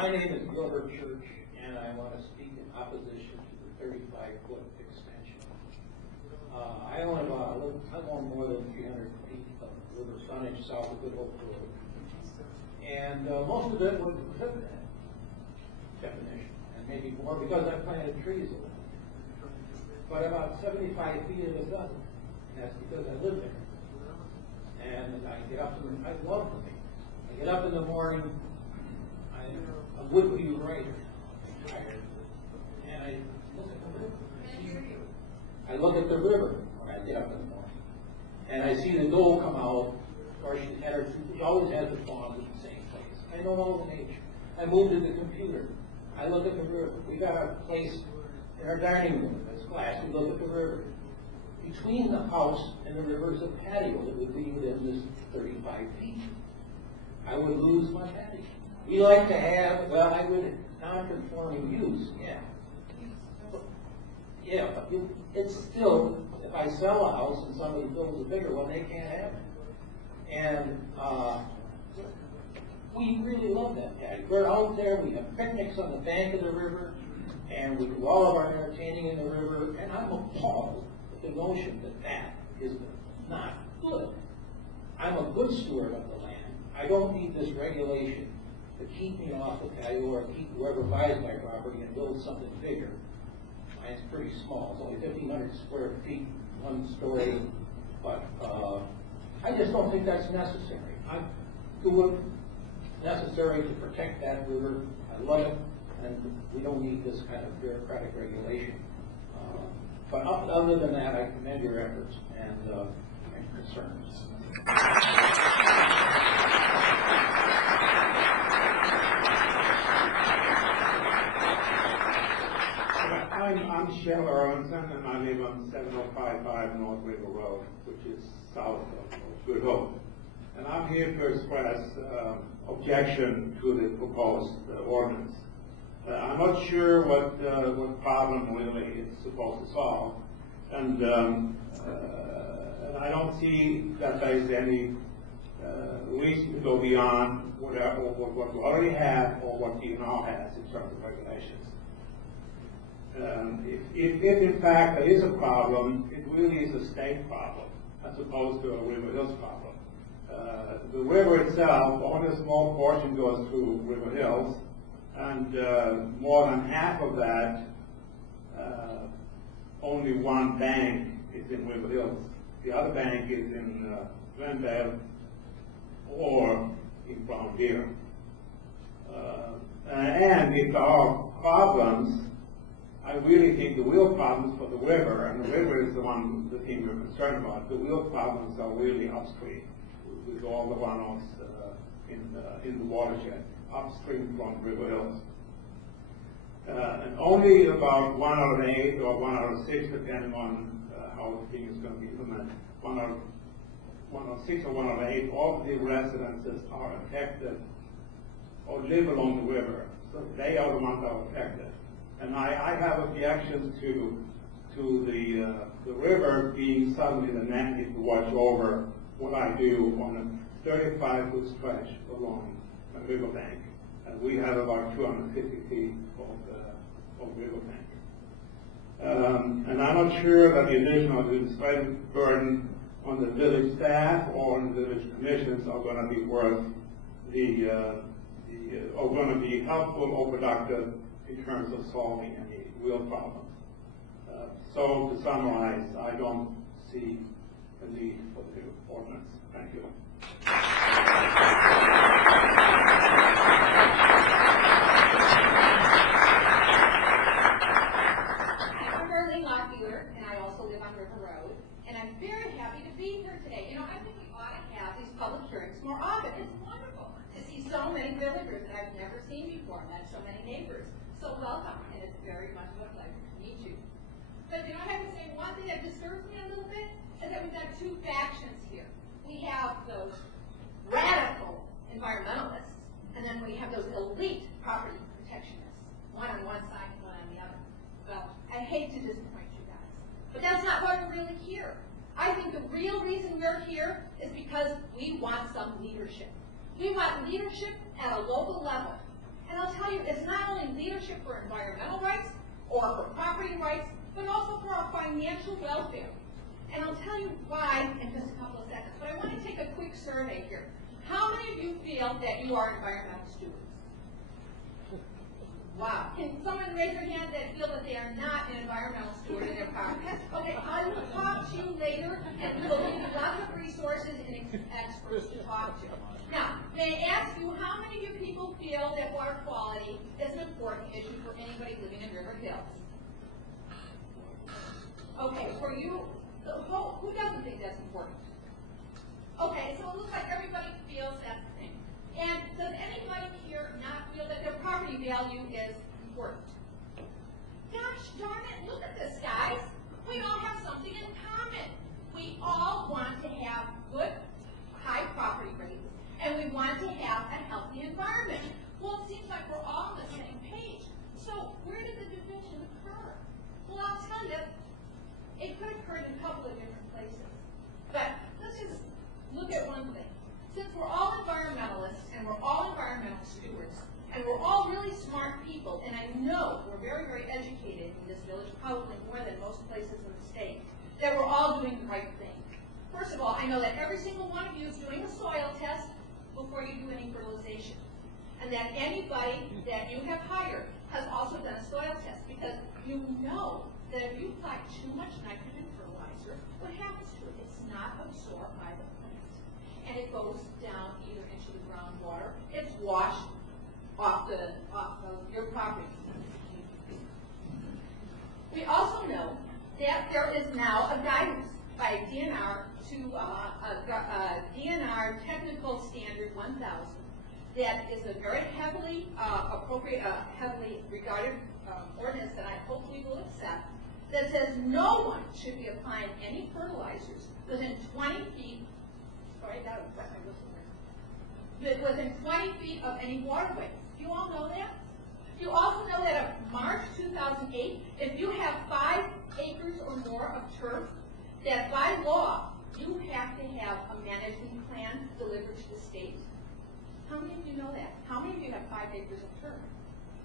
My name is River Church, and I want to speak in opposition to the 35-foot extension. I own more than 300 feet of river frontage south of Good Hope Road, and most of it would fit that definition, and maybe more because I planted trees along it. But about 75 feet of it doesn't, and that's because I live there. And I get up I love the thing. I get up in the morning, I'm a would-be writer, I'm tired, and I look at the river. I look at the river when I get up in the morning, and I see the doe come out, or she always has the fawns in the same place. I know all the nature. I move to the computer. I look at the river. We got a place in our dining room that's glass. We look at the river. Between the house and the river is a patio that would be within this 35 feet. I would lose my patio. We like to have, well, I would non-conforming use, yeah. Yeah, but it's still, if I sell a house and somebody builds a bigger one, they can't have it. And we really love that patio. We're out there, we have picnics on the bank of the river, and we do all of our entertaining in the river, and I'm appalled at the notion that that is not good. I'm a good steward of the land. I don't need this regulation to keep me off the patio or keep whoever buys my property and builds something bigger. Mine's pretty small. It's only 1,500 square feet, one story, but I just don't think that's necessary. I do it necessary to protect that river. I love it, and we don't need this kind of bureaucratic regulation. But other than that, I commend your efforts and concerns. I'm Shell Arlington, and I live on 7055 North River Road, which is south of Good Hope. And I'm here to express objection to the proposed ordinance. I'm not sure what problem really it's supposed to solve, and I don't see that there is any reason to go beyond what we already have or what we now has in terms of regulations. If in fact there is a problem, it really is a state problem as opposed to a River Hills problem. The river itself, only a small portion goes through River Hills, and more than half of that, only one bank is in River Hills. The other bank is in Glendale or in Brown Deer. And if there are problems, I really think the real problems for the river, and the river is the thing we're concerned about, the real problems are really upstream, with all the runoffs in the watershed, upstream from River Hills. And only about 1 out of 8 or 1 out of 6, depending on how the thing is going to be implemented, 1 out of 6 or 1 out of 8, all of the residences are affected or live along the river. So they are the ones that are affected. And I have objections to the river being suddenly the mandate to watch over what I do on a 35-foot stretch along a riverbank. And we have about 250 feet of riverbank. And I'm not sure that the additional administrative burden on the village staff or on the village commissions are going to be worth or going to be helpful or productive in terms of solving any real problems. So to summarize, I don't see the need for the ordinance. Thank you. I'm Darlene Lockbeeler, and I also live on River Road, and I'm very happy to be here today. You know, I think we ought to have these public hearings more often. It's wonderful to see so many villagers that I've never seen before, and so many neighbors. So welcome, and it's very much a pleasure to meet you. But you know, I have to say one thing that disturbs me a little bit is that we've got two factions here. We have those radical environmentalists, and then we have those elite property protectionists, one on one side and one on the other. Well, I hate to disappoint you guys, but that's not why we're really here. I think the real reason we're here is because we want some leadership. We want leadership at a local level. And I'll tell you, it's not only leadership for environmental rights or for property rights, but also for our financial welfare. And I'll tell you why in just a couple of seconds. But I want to take a quick survey here. How many of you feel that you are environmental stewards? Wow. Can someone raise their hand that feel that they are not an environmental steward in their property? Okay, I will talk to you later, and we will give you lots of resources and experts to talk to. Now, may I ask you, how many of you people feel that water quality is an important issue for anybody living in River Hills? Okay, for you, who doesn't think that's important? Okay, so it looks like everybody feels that's the thing. And does anybody here not feel that their property value is important? Gosh darn it, look at this, guys. We all have something in common. We all want to have good, high property rates, and we want to have a healthy environment. Well, it seems like we're all on the same page. So where did the division occur? Well, I'll tell you, it could occur in a couple of different places. But let's just look at one thing. Since we're all environmentalists, and we're all environmental stewards, and we're all really smart people, and I know we're very, very educated in this village, probably more than most places in the state, that we're all doing the right thing. First of all, I know that every single one of you is doing a soil test before you do any fertilization. And that anybody that you have hired has also done a soil test, because you know that if you apply too much nitrogen fertilizer, what happens to it? It's not absorbed by the plant. And it goes down either into the groundwater, it's washed off of your property. We also know that there is now a guidance by DNR to DNR Technical Standard 1000 that is a very heavily heavily regarded ordinance that I hope we will accept, that says no one should be applying any fertilizers within 20 feet. Sorry, that was my whistle. Within 20 feet of any waterways. Do you all know that? You also know that in March 2008, if you have 5 acres or more of turf, that by law, you have to have a management plan delivered to the state. How many of you know that? How many of you have 5 acres of turf?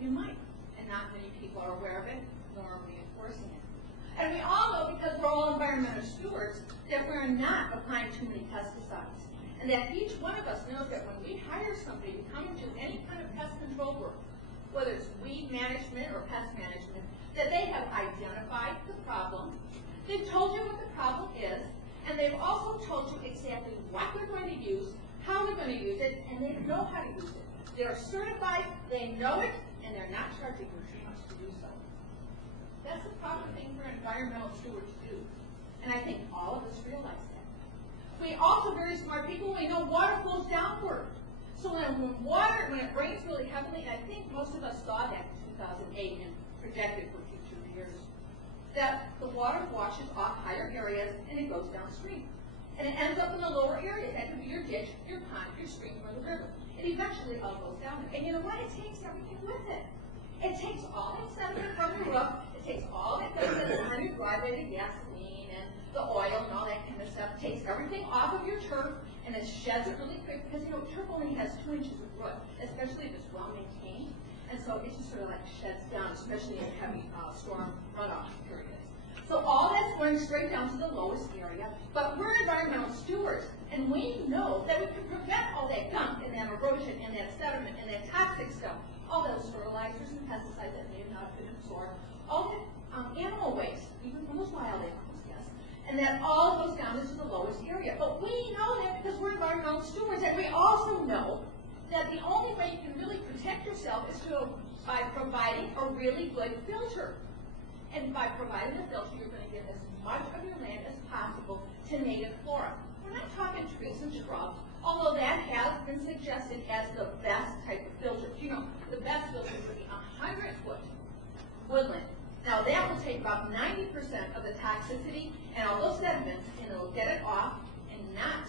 You might, and not many people are aware of it, nor are we enforcing it. And we all know, because we're all environmental stewards, that we're not applying too many pesticides. And that each one of us knows that when we hire somebody to come and do any kind of pest control work, whether it's weed management or pest management, that they have identified the problem, they've told you what the problem is, and they've also told you exactly what they're going to use, how they're going to use it, and they know how to use it. They're certified, they know it, and they're not charging you too much to do so. That's the proper thing for an environmental steward to do. And I think all of us realize that. We also, very smart people, we know water flows downward. So when it rains really heavily, and I think most of us saw that in 2008 and projected for future years, that the water washes off higher areas and it goes downstream. And it ends up in the lower area. That could be your ditch, your pond, your stream, or the river. It eventually all goes down there. And you know what? It takes everything with it. It takes all that sediment from the roof. It takes all that goes on your driveway, the gasoline and the oil and all that kind of stuff. It takes everything off of your turf and it sheds it really quick, because you know turf only has 2 inches of root, especially if it's well maintained. And so it just sort of like sheds down, especially in heavy storm runoff periods. So all that's going straight down to the lowest area, but we're environmental stewards, and we know that we can prevent all that gunk and that erosion and that sediment and that toxic stuff, all those fertilizers and pesticides that may not have been absorbed, all that animal waste, even from those wild animals, yes, and that all goes down into the lowest area. But we know that because we're environmental stewards, and we also know that the only way you can really protect yourself is by providing a really good filter. And by providing a filter, you're going to give as much of your land as possible to native flora. We're not talking trees and shrubs, although that has been suggested as the best type of filter. You know, the best filter would be 100-foot woodland. Now that will take about 90% of the toxicity and all those sediments, and it'll get it off and not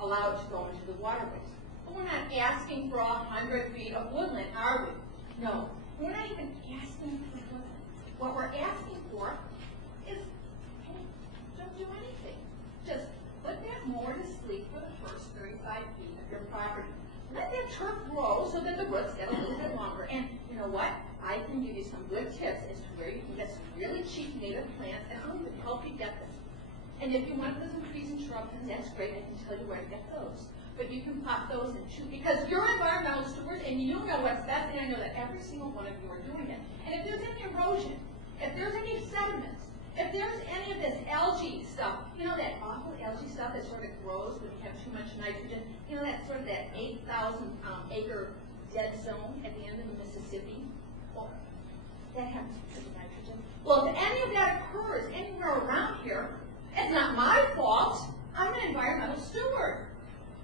allow it to go into the waterways. But we're not asking for 100 feet of woodland, are we? No. We're not even asking for woodland. What we're asking for is, hey, don't do anything. Just put that mower to sleep for the first 35 feet of your property. Let that turf grow so that the roots get a little bit longer help you get them. And if you want to put some trees and shrubs in, that's great, I can tell you where to get those. But you can pop those in too, because you're environmental stewards and you know what's best, and I know that every single one of you are doing it. And if there's any erosion, if there's any sediments, if there's any of this algae stuff, you know that awful algae stuff that sort of grows when you have too much nitrogen, you know that sort of that 8,000 acre dead zone at the end of the Mississippi? Well, that happens because of nitrogen. Well, if any of that occurs anywhere around here, it's not my fault. I'm an environmental steward.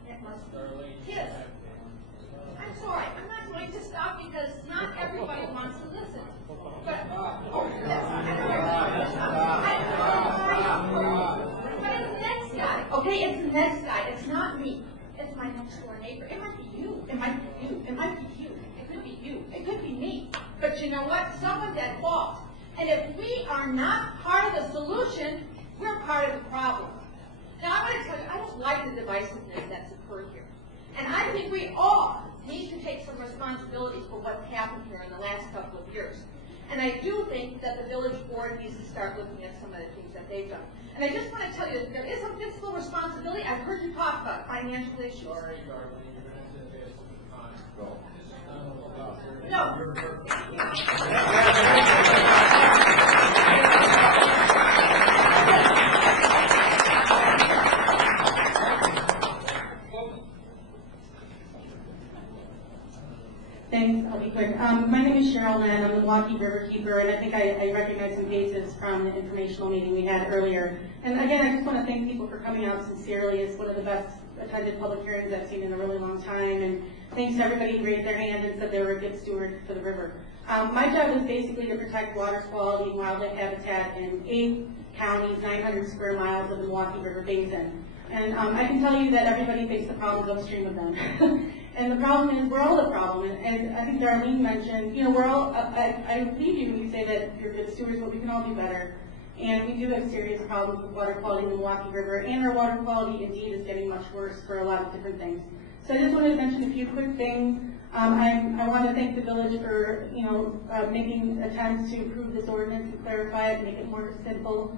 It must be his. I'm sorry, I'm not going to stop because not everybody wants to listen. But it's the next guy. Okay, it's the next guy. It's not me. It's my next door neighbor. It might be you. It might be you. It might be you. It could be you. It could be me. But you know what? Someone's at fault. And if we are not part of the solution, we're part of the problem. Now, I want to tell you, I don't like the divisiveness that's occurred here. And I think we all need to take some responsibilities for what's happened here in the last couple of years. And I do think that the village board needs to start looking at some of the things that they've done. And I just want to tell you that there is some fiscal responsibility. I've heard you talk about financial issues. Sorry, Darlene, you're going to have to ask Thanks, I'll be quick. My name is Cheryl Nan, I'm the Milwaukee River Keeper, and I think I recognize some faces from the informational meeting we had earlier. And again, I just want to thank people for coming out sincerely. It's one of the best attended public hearings I've seen in a really long time, and thanks to everybody who raised their hand and said they were a good steward for the river. My job is basically to protect water quality and wildlife habitat in 8 counties, 900 square miles of the Milwaukee River Basin. And I can tell you that everybody thinks the problem's upstream of them. And the problem is, we're all the problem. And I think Darlene mentioned, you know, we're all, I believe you when you say that you're good stewards, but we can all do better. And we do have serious problems with water quality in the Milwaukee River, and our water quality indeed is getting much worse for a lot of different things. So I just wanted to mention a few quick things. I want to thank the village for, you know, making attempts to improve this ordinance and clarify it, make it more simple.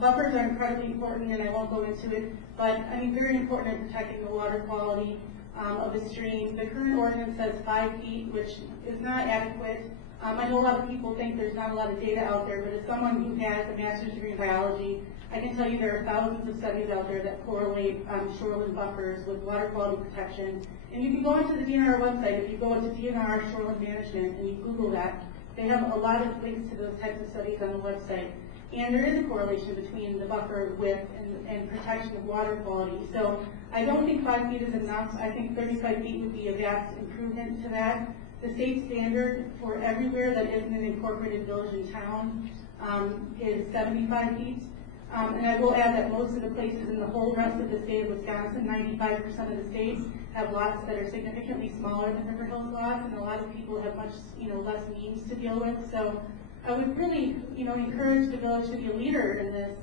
Buffers are incredibly important, and I won't go into it, but I mean very important in protecting the water quality of the stream. The current ordinance says 5 feet, which is not adequate. I know a lot of people think there's not a lot of data out there, but as someone who has a master's degree in biology, I can tell you there are thousands of studies out there that correlate shoreline buffers with water quality protection. And you can go onto the DNR website. If you go into DNR Shoreline Management and you Google that, they have a lot of links to those types of studies on the website. And there is a correlation between the buffer width and protection of water quality. So I don't think 5 feet is enough. I think 35 feet would be a vast improvement to that. The state standard for everywhere that isn't an incorporated village and town is 75 feet. And I will add that most of the places in the whole rest of the state of Wisconsin, 95% of the states, have lots that are significantly smaller than River Hills lots, and a lot of people have much, you know, less means to deal with. So I would really, you know, encourage the village to be a leader in this.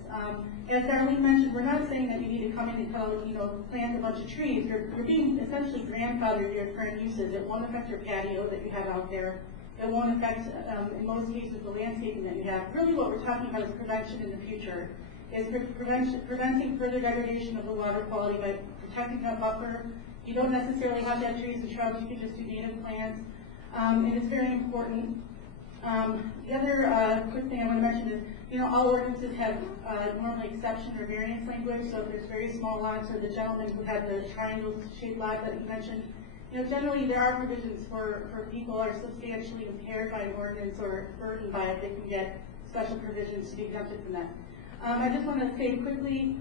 As Darlene mentioned, we're not saying that you need to come in and tell, you know, plant a bunch of trees. You're being essentially grandfathered to your current uses. It won't affect your patio that you have out there. It won't affect, in most cases, the landscaping that you have. Really what we're talking about is prevention in the future. Is preventing further degradation of the water quality by protecting that buffer. You don't necessarily have to have trees and shrubs, you can just do native plants. And it's very important. The other quick thing I want to mention is, you know, all ordinances have normally exception or variance language, so if there's very small lots, or the gentleman who had the triangle-shaped lot that you mentioned, you know, generally there are provisions for people who are substantially impaired by an ordinance or burdened by it, they can get special provisions to be exempted from that. I just want to say quickly,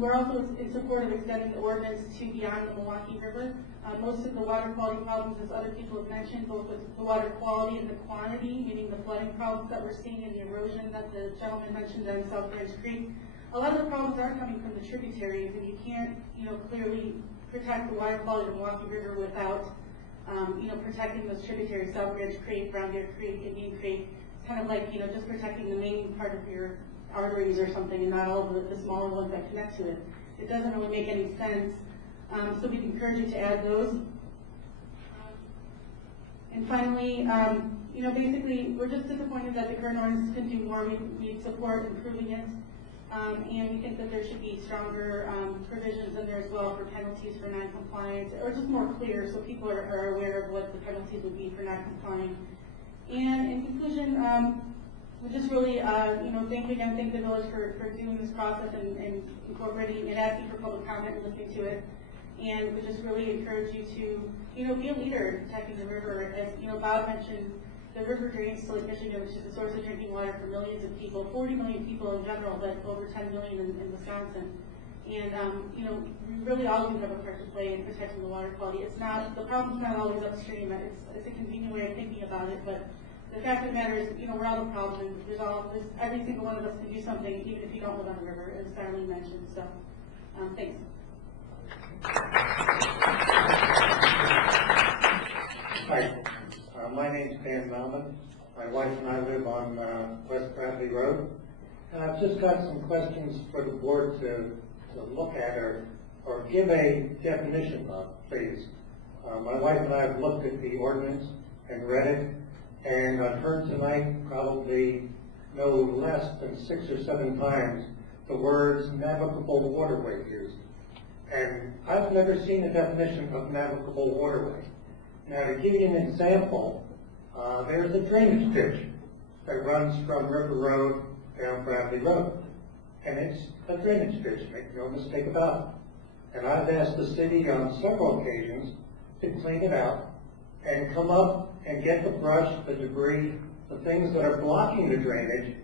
we're also in support of extending the ordinance to beyond the Milwaukee River. Most of the water quality problems, as other people have mentioned, both with the water quality and the quantity, meaning the flooding problems that we're seeing and the erosion that the gentleman mentioned on South Branch Creek, a lot of the problems are coming from the tributaries, and you can't, you know, clearly protect the water quality of the Milwaukee River without, you know, protecting those tributaries, South Branch Creek, Brown Deer Creek, Indian Creek. It's kind of like, you know, just protecting the main part of your arteries or something, and not all of the smaller ones that connect to it. It doesn't really make any sense. So we'd encourage you to add those. And finally, you know, basically, we're just disappointed that the current ordinance can do more. We support improving it. And we think that there should be stronger provisions in there as well for penalties for non-compliance, or just more clear so people are aware of what the penalties would be for non-complying. And in conclusion, we just really, thank the village for doing this process and incorporating and asking for public comment and listening to it. And we just really encourage you to, be a leader in protecting the river. As, Bob mentioned, the river drains to Lake Michigan, which is a source of drinking water for millions of people, 40 million people in general, but over 10 million in Wisconsin. And, we really always have a part to play in protecting the water quality. The problem's not always upstream. It's a convenient way of thinking about it, but the fact of the matter is, we're all the problem, and every single one of us can do something, even if you don't live on the river, as Darlene mentioned. So, thanks. Hi, my name's Dan Melman. My wife and I live on West Bradley Road, and I've just got some questions for the board to look at or give a definition of, please. My wife and I have looked at the ordinance and read it, and I've heard tonight probably no less than 6 or 7 times the words navigable waterway used. And I've never seen a definition of navigable waterway. Now, to give you an example, there's a drainage ditch that runs from River Road down Bradley Road. And it's a drainage ditch, make no mistake about it. And I've asked the city on several occasions to clean it out and come up and get the brush, the debris, the things that are blocking the drainage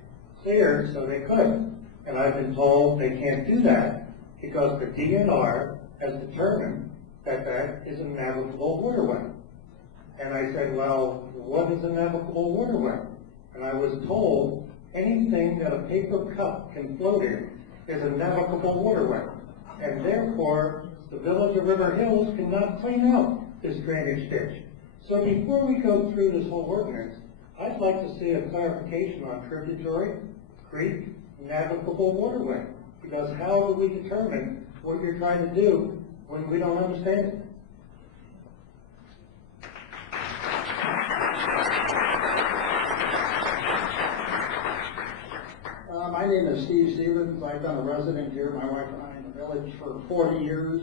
cleared so they could. And I've been told they can't do that because the DNR has determined that that is a navigable waterway. And I said, well, what is a navigable waterway? And I was told anything that a paper cup can float in is a navigable waterway. And therefore, the village of River Hills cannot clean out this drainage ditch. So before we go through this whole ordinance, I'd like to see a clarification on tributary, creek, navigable waterway. Because how do we determine what you're trying to do when we don't understand it? My name is Steve Stevens. I've been a resident here, my wife and I, in the village for 40 years.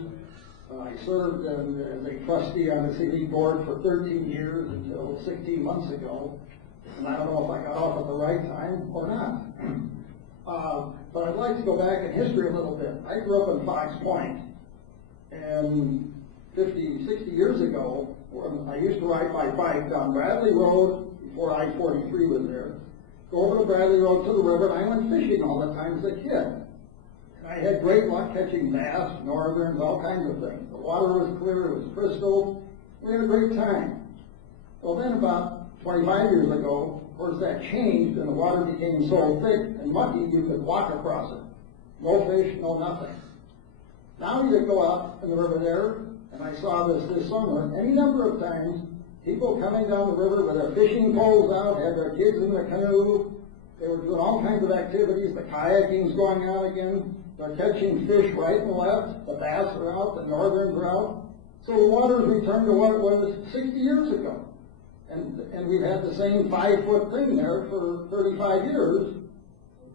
I served as a trustee on the city board for 13 years until 16 months ago. And I don't know if I got off at the right time or not. But I'd like to go back in history a little bit. I grew up in Fox Point. And 50, 60 years ago, I used to ride my bike down Bradley Road before I-43 was there. Go over to Bradley Road to the river, and I went fishing all the time as a kid. And I had great luck catching bass, northerns, all kinds of things. The water was clear, it was crystal. We had a great time. Well, then about 25 years ago, of course, that changed, and the water became so thick and mucky you could walk across it. No fish, no nothing. Now you go out in the river there, and I saw this summer, any number of times, people coming down the river with their fishing poles out, had their kids in the canoe. They were doing all kinds of activities. The kayaking's going out again. They're catching fish right and left. The bass are out. The northerns are out. So the water's returned to what it was 60 years ago. And we've had the same 5-foot thing there for 35 years,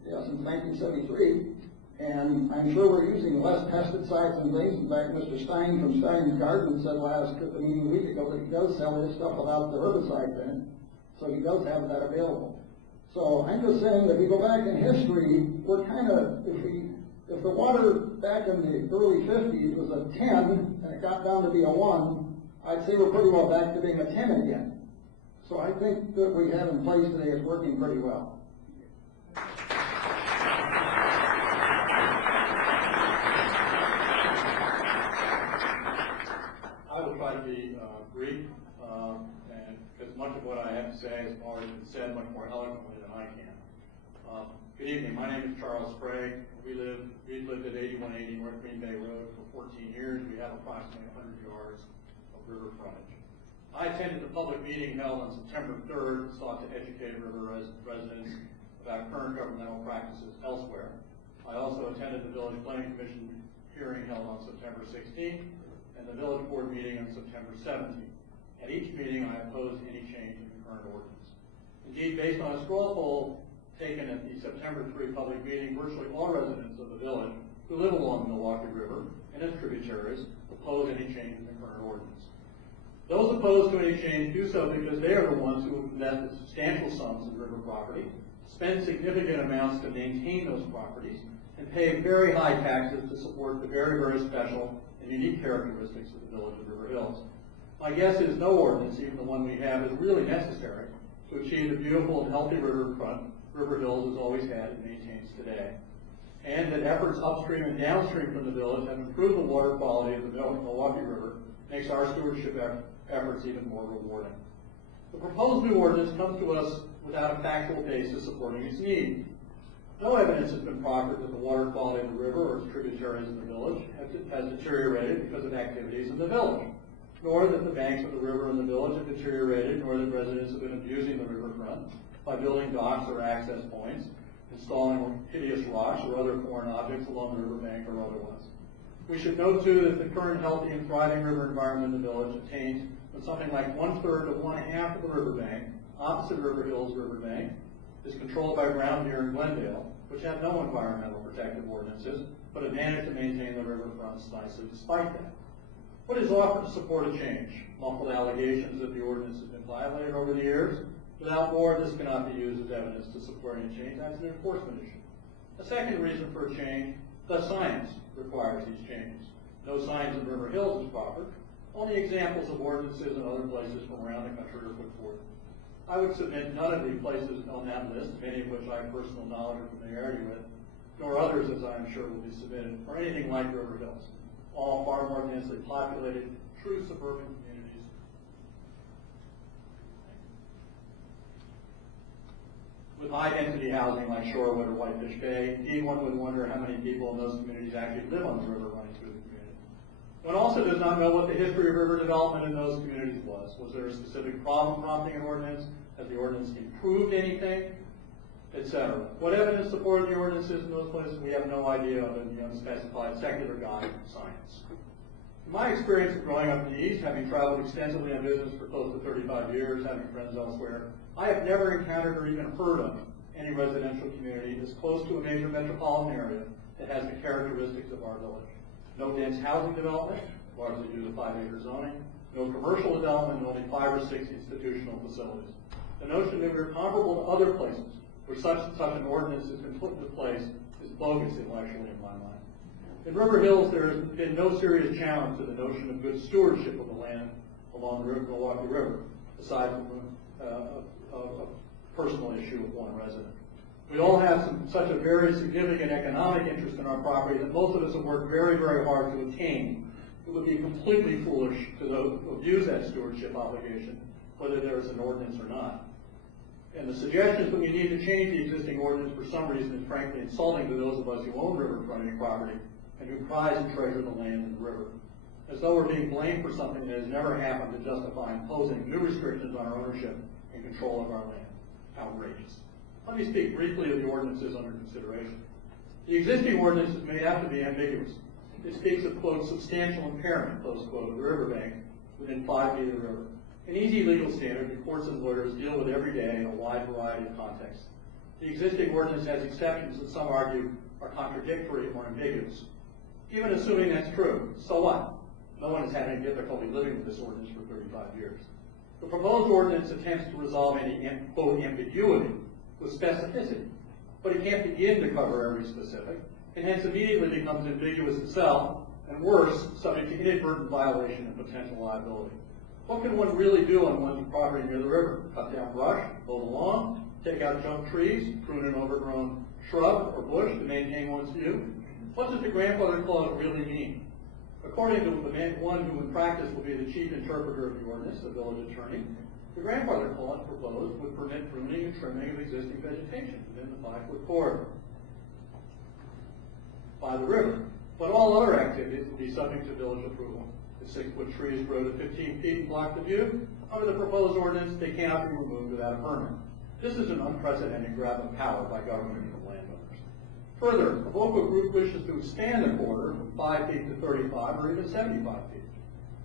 since 1973. And I'm sure we're using less pesticides and things. In fact, Mr. Stein from Stein's Garden said last at the meeting a week ago that he does sell his stuff without the herbicides in it. So he does have that available. So I'm just saying that if we go back in history, we're kind of, if the water back in the early 50s was a 10 and it got down to be a 1, I'd say we're pretty well back to being a 10 again. So I think that we have in place today is working pretty well. I will try to be brief, and because much of what I have to say has already been said much more eloquently than I can. Good evening. My name is Charles Sprague. We've lived at 8180 North Green Bay Road for 14 years. We have approximately 100 yards of river frontage. I attended the public meeting held on September 3rd and sought to educate river residents about current governmental practices elsewhere. I also attended the Village Planning Commission hearing held on September 16th and the Village Board meeting on September 17th. At each meeting, I opposed any change in the current ordinance. Indeed, based on a straw poll taken at the September 3 public meeting, virtually all residents of the village who live along the Milwaukee River and its tributaries oppose any change in the current ordinance. Those opposed to any change do so because they are the ones who have invested substantial sums in river property, spend significant amounts to maintain those properties, and pay very high taxes to support the very, very special and unique characteristics of the village of River Hills. My guess is no ordinance, even the one we have, is really necessary to achieve the beautiful and healthy riverfront River Hills has always had and maintains today. And that efforts upstream and downstream from the village have improved the water quality of the Milwaukee River makes our stewardship efforts even more rewarding. The proposed new ordinance comes to us without a factual basis supporting its need. No evidence has been proffered that the water quality of the river or its tributaries in the village has deteriorated because of activities in the village, nor that the banks of the river in the village have deteriorated, nor that residents have been abusing the riverfront by building docks or access points, installing hideous rocks or other foreign objects along the riverbank or otherwise. We should note, too, that the current healthy and thriving river environment in the village obtains when something like 1/3 to 1/2 of the riverbank, opposite River Hills riverbank, is controlled by Brown Deer and Glendale, which have no environmental protective ordinances, but have managed to maintain the riverfronts nicely despite that. What is offered to support a change? Muffled allegations that the ordinance has been violated over the years. Without more, this cannot be used as evidence to support any change. That's an enforcement issue. A second reason for a change, the science requires these changes. No signs in River Hills is proper. Only examples of ordinances in other places from around the country are put forth. I would submit none of the places on that list, many of which I have personal knowledge or familiarity with, nor others, as I am sure will be submitted, or anything like River Hills. All far more densely populated, true suburban communities. With high-density housing like Shorewood or Whitefish Bay, indeed one would wonder how many people in those communities actually live on the river running through the community. One also does not know what the history of river development in those communities was. Was there a specific problem prompting an ordinance? Has the ordinance improved anything? Etc. What evidence supported the ordinances in those places? We have no idea other than the unspecified secular guide from science. In my experience of growing up in the East, having traveled extensively on business for close to 35 years, having friends elsewhere, I have never encountered or even heard of any residential community as close to a major metropolitan area that has the characteristics of our village. No dense housing development, largely due to 5-acre zoning. No commercial development, and only 5 or 6 institutional facilities. The notion that we're comparable to other places where such an ordinance has been put into place is bogus intellectually in my mind. In River Hills, there has been no serious challenge to the notion of good stewardship of the land along the Milwaukee River, aside from a personal issue of one resident. We all have such a very significant economic interest in our property that most of us have worked very, very hard to attain. It would be completely foolish to abuse that stewardship obligation, whether there is an ordinance or not. And the suggestions that we need to change the existing ordinance for some reason is frankly insulting to those of us who own riverfronting property and who prize and treasure the land and the river. As though we're being blamed for something that has never happened to justify imposing new restrictions on our ownership and control of our land. Outrageous. Let me speak briefly of the ordinances under consideration. The existing ordinance is made out to be ambiguous. It speaks of, quote, substantial impairment, close quote, of the riverbank within 5 feet of the river. An easy legal standard that courts and lawyers deal with every day in a wide variety of contexts. The existing ordinance has exceptions that some argue are contradictory or ambiguous. Even assuming that's true, so what? No one has had any difficulty living with this ordinance for 35 years. The proposed ordinance attempts to resolve any, quote, ambiguity with specificity, but it can't begin to cover every specific, and hence immediately becomes ambiguous itself, and worse, subject to inadvertent violation and potential liability. What can one really do on one's property near the river? Cut down brush, mow the lawn, take out junk trees, prune an overgrown shrub or bush to maintain one's view? What does the grandfather clause really mean? According to the one who in practice will be the chief interpreter of the ordinance, the village attorney, the grandfather clause proposed would permit pruning and trimming of existing vegetation within the 5-foot corridor by the river. But all other activities would be subject to village approval. If 6-foot trees grow to 15 feet and block the view, under the proposed ordinance, they cannot be removed without a permit. This is an unprecedented grab of power by government from landowners. Further, if a local group wishes to expand the corridor from 5 feet to 35 or even 75 feet,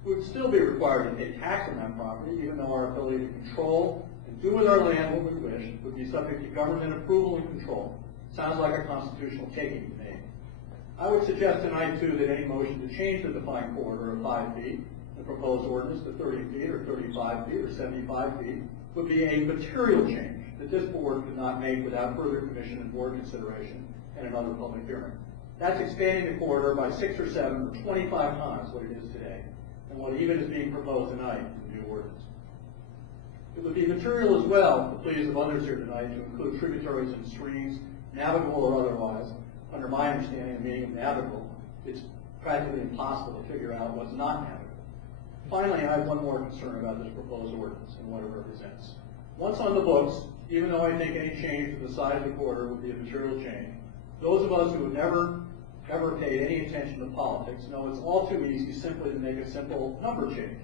we would still be required to pay tax on that property, even though our ability to control and do with our land what we wish would be subject to government approval and control. Sounds like a constitutional taking to me. I would suggest tonight, too, that any motion to change the defined corridor of 5 feet, the proposed ordinance to 30 feet or 35 feet or 75 feet, would be a material change that this board could not make without further commission and board consideration and another public hearing. That's expanding the corridor by 6 or 7 or 25 times what it is today, and what even is being proposed tonight in the new ordinance. It would be material as well, the pleas of others here tonight, to include tributaries and streams, navigable or otherwise. Under my understanding of the meaning of navigable, it's practically impossible to figure out what's not navigable. Finally, I have one more concern about this proposed ordinance and what it represents. Once on the books, even though I think any change to the size of the corridor would be a material change, those of us who have never paid any attention to politics know it's all too easy simply to make a simple number change,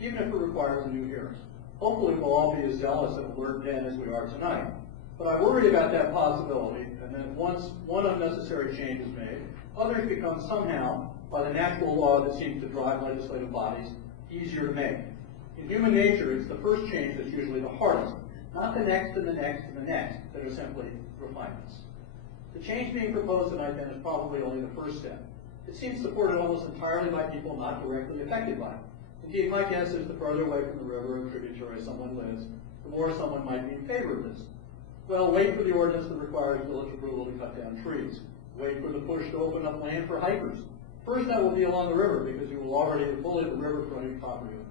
even if it requires a new hearing. Hopefully we'll all be as zealous and alert then as we are tonight. But I worry about that possibility, and then once one unnecessary change is made, others become somehow, by the natural law that seems to drive legislative bodies, easier to make. In human nature, it's the first change that's usually the hardest, not the next and the next and the next that are simply refinements. The change being proposed tonight then is probably only the first step. It seems supported almost entirely by people not directly affected by it. Indeed, my guess is the further away from the river and tributary someone lives, the more someone might be in favor of this. Well, wait for the ordinance that requires village approval to cut down trees. Wait for the push to open up land for hikers. First, that will be along the river because you will already have fully the river frontage property owners.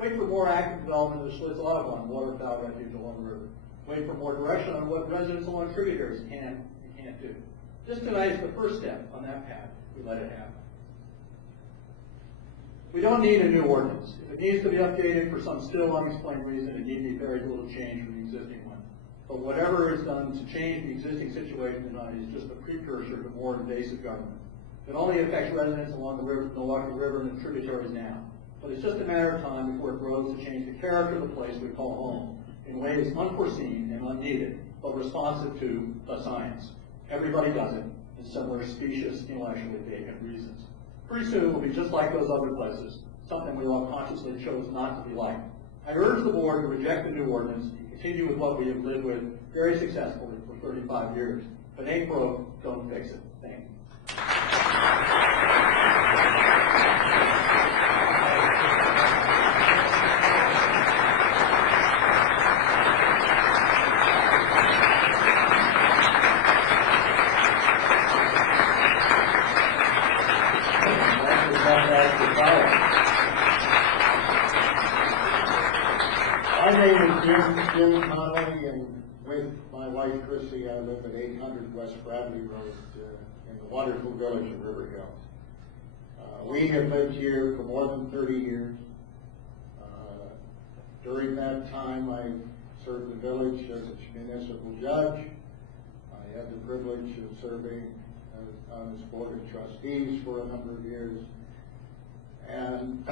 Wait for more active development of the Schlitz Audubon waterfowl refuge along the river. Wait for more direction on what residents along tributaries can and can't do. This tonight is the first step on that path. We let it happen. We don't need a new ordinance. If it needs to be updated for some still unexplained reason, it need be very little change from the existing one. But whatever is done to change the existing situation tonight is just a precursor to more invasive government. It only affects residents along the Milwaukee River and the tributaries now. But it's just a matter of time before it grows to change the character of the place we call home in ways unforeseen and unneeded, but responsive to the science. Everybody does it in similar specious, intellectually vacant reasons. Pretty soon it will be just like those other places, something we all consciously chose not to be like. I urge the board to reject the new ordinance and continue with what we have lived with very successfully for 35 years. If it ain't broke, don't fix it. Thank you. My name is Jim Connolly, and with my wife Chrissy, I live at 800 West Bradley Road in the wonderful village of River Hills. We have lived here for more than 30 years. During that time, I served the village as a municipal judge. I had the privilege of serving on its board of trustees for a number of years. And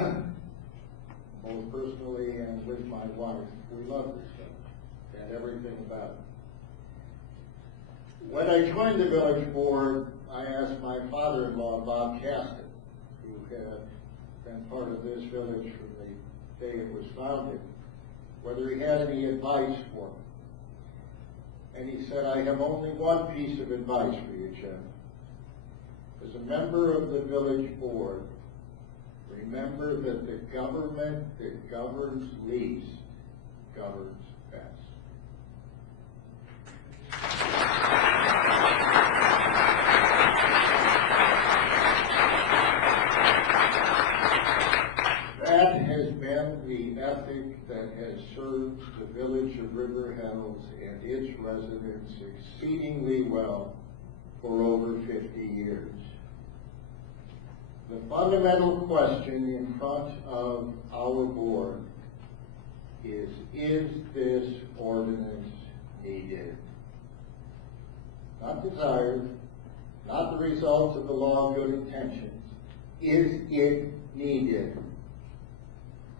both personally and with my wife, we love this village and everything about it. When I joined the village board, I asked my father-in-law, Bob Caston, who had been part of this village from the day it was founded, whether he had any advice for me. And he said, I have only one piece of advice for you, Jim. As a member of the village board, remember that the government that governs least governs best. That has been the ethic that has served the village of River Hills and its residents exceedingly well for over 50 years. The fundamental question in front of our board is this ordinance needed? Not desired, not the result of the law of good intentions. Is it needed?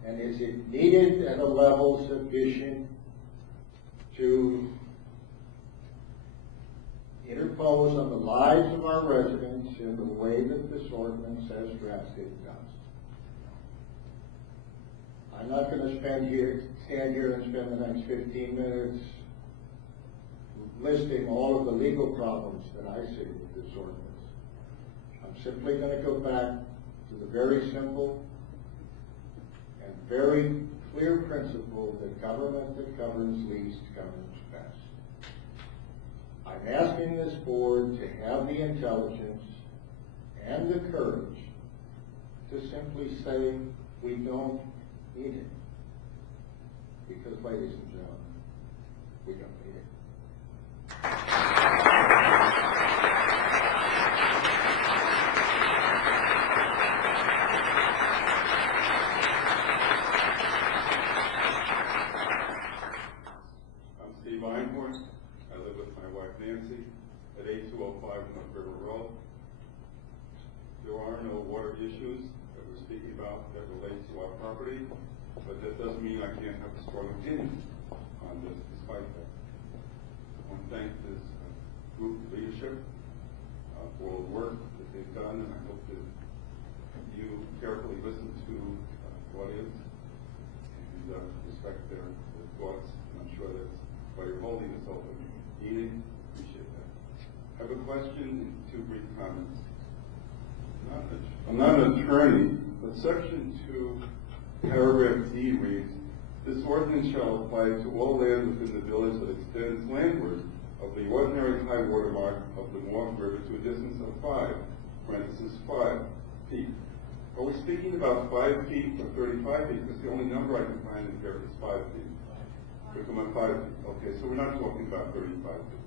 And is it needed at a level sufficient to interpose on the lives of our residents in the way that this ordinance has drafted does? I'm not going to stand here and spend the next 15 minutes listing all of the legal problems that I see with this ordinance. I'm simply going to go back to the very simple and very clear principle that government that governs least governs best. I'm asking this board to have the intelligence and the courage to simply say we don't need it. Because, ladies and gentlemen, we don't need it. I'm Steve Einhorn. I live with my wife Nancy at 8205 North River Road. There are no water issues that we're speaking about that relate to our property, but that doesn't mean I can't have a strong opinion on this despite that. I want to thank this group leadership for all the work that they've done, and I hope that you carefully listen to the audience and respect their thoughts. And I'm sure that's why you're holding this open meeting. Appreciate that. I have a question and two brief comments. I'm not an attorney, but Section 2, Paragraph D reads, "This ordinance shall apply to all land within the village that extends landward of the ordinary high water mark of the North River to a distance of 5 feet. Are we speaking about 5 feet or 35 feet? Because the only number I can find in here is 5 feet. We're talking about 5 feet. Okay, so we're not talking about 35 feet.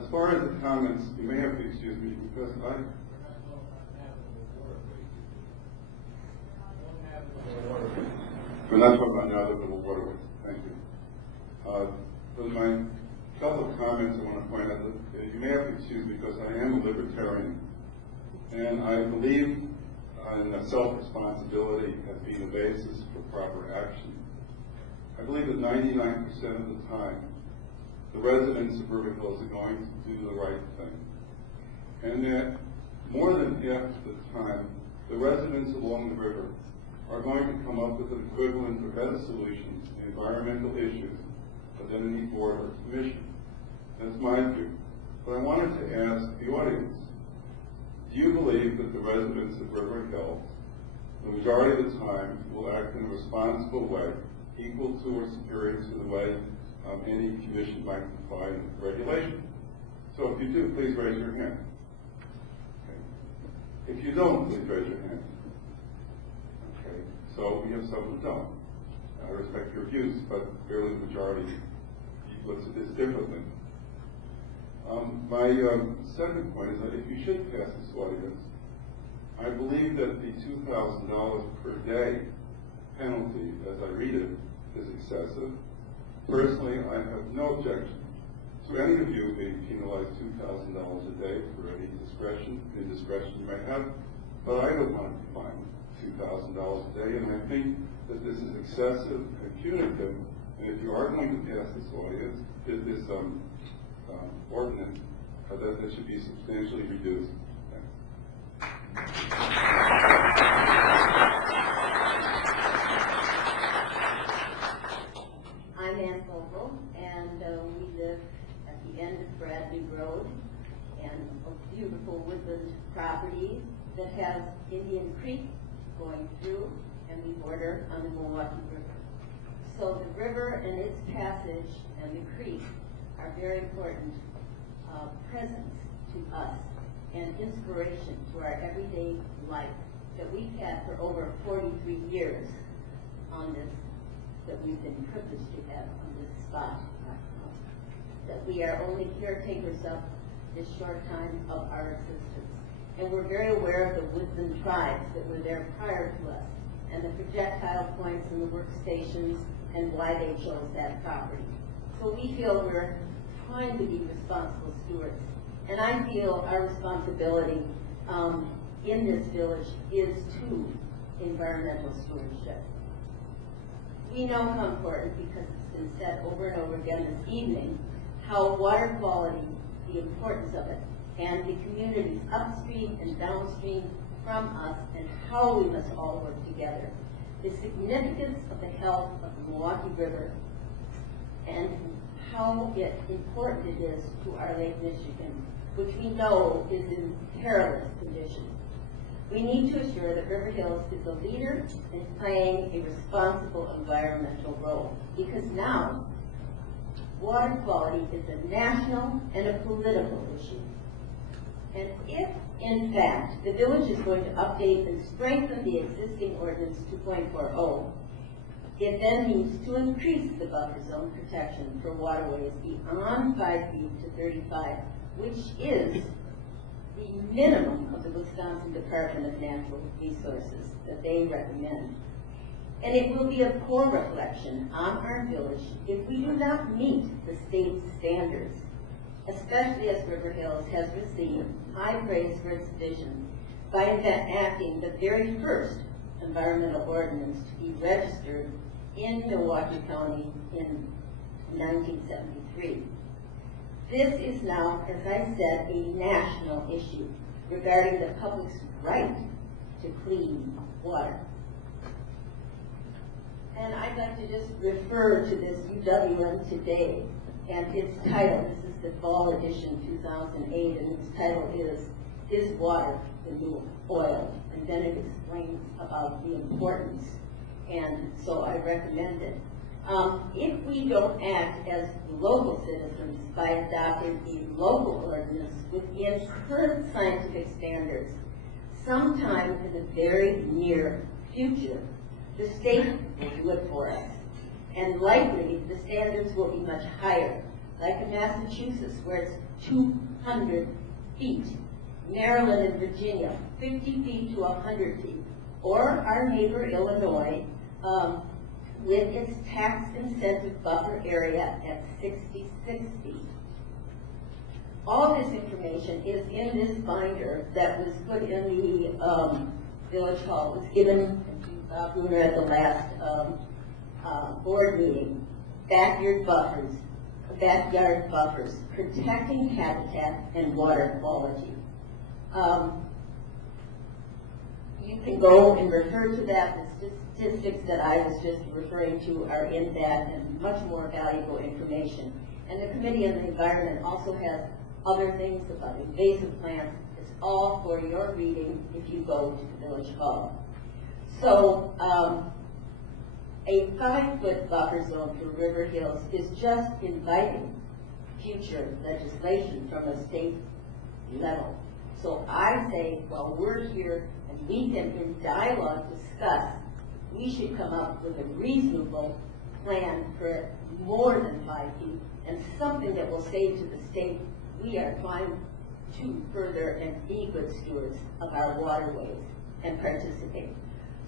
As far as the comments, you may have to excuse me because we're not talking about navigable waterways. Thank you. With my couple of comments, I want to point out that you may have to excuse me because I am a libertarian, and I believe in self-responsibility as being the basis for proper action. I believe that 99% of the time, the residents of River Hills are going to do the right thing, and that more than half the time, the residents along the river are going to come up with an equivalent or better solution to environmental issues than any board or commission. That's my view. But I wanted to ask the audience, do you believe that the residents of River Hills, the majority of the time, will act in a responsible way, equal to or superior to the way any commission might define regulation? So if you do, please raise your hand. Okay. If you don't, please raise your hand. Okay. So we have some who don't. I respect your views, but clearly the majority looks at this differently. My second point is that if you should pass this ordinance, I believe that the $2,000 per day penalty, as I read it, is excessive. Personally, I have no objection to any of you being penalized $2,000 a day for any indiscretion you may have, but I don't want to be fined $2,000 a day, and I think that this is excessive and punitive, and if you are going to pass this ordinance, that should be substantially reduced. I'm Ann Vogel, and we live at the end of Bradley Road, and a beautiful woodland property that has Indian Creek going through, and we border on the Milwaukee River. So the river and its passage and the creek are very important presence to us and inspiration to our everyday life that we've had for over 43 years on this, that we've been privileged to have on this spot, that we are only caretakers of this short time of our existence. And we're very aware of the woodland tribes that were there prior to us, and the projectile points and the workstations and why they chose that property. So we feel we're trying to be responsible stewards. And I feel our responsibility in this village is to environmental stewardship. We know how important, because it's been said over and over again this evening, how water quality, the importance of it, and the communities upstream and downstream from us, and how we must all work together. the significance of the health of the Milwaukee River and how important it is to our Lake Michigan, which we know is in perilous condition. We need to assure that River Hills is a leader in playing a responsible environmental role, because now water quality is a national and a political issue. And if, in fact, the village is going to update and strengthen the existing ordinance 2.40, it then needs to increase the buffer zone protection for waterways beyond 5 feet to 35, which is the minimum of the Wisconsin Department of Natural Resources that they recommend. And it will be a poor reflection on our village if we do not meet the state's standards, especially as River Hills has received high praise for its vision by enacting the very first environmental ordinance to be registered in Milwaukee County in 1973. This is now, as I said, a national issue regarding the public's right to clean water. And I'd like to just refer to this UWM Today and its title. This is the fall edition 2008, and its title is Water the New Oil? And then it explains about the importance, and so I recommend it. If we don't act as local citizens by adopting the local ordinance within current scientific standards, sometime in the very near future, the state will do it for us. And likely, the standards will be much higher, like in Massachusetts, where it's 200 feet. Maryland and Virginia, 50 feet to 100 feet. Or our neighbor, Illinois, with its tax incentive buffer area at 66 feet. All this information is in this binder that was put in the Village Hall. It was given to Bruner at the last board meeting. Backyard buffers, protecting habitat and water quality. You can go and refer to that. The statistics that I was just referring to are in that, and much more valuable information. And the Committee on the Environment also has other things about invasive plants. It's all for your reading if you go to the Village Hall. So a 5-foot buffer zone for River Hills is just inviting future legislation from a state level. So I say, while we're here and we can in dialogue discuss, we should come up with a reasonable plan for more than 5 feet and something that will say to the state, we are trying to further and be good stewards of our waterways and participate.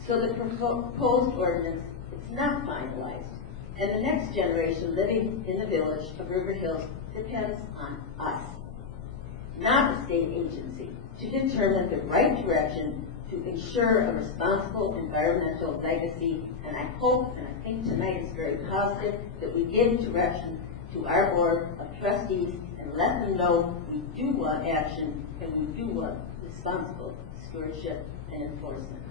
So the proposed ordinance, it's not finalized. And the next generation living in the village of River Hills depends on us, not a state agency, to determine the right direction to ensure a responsible environmental legacy. And I hope, and I think tonight is very positive, that we give direction to our board of trustees and let them know we do want action and we do want responsible stewardship and enforcement.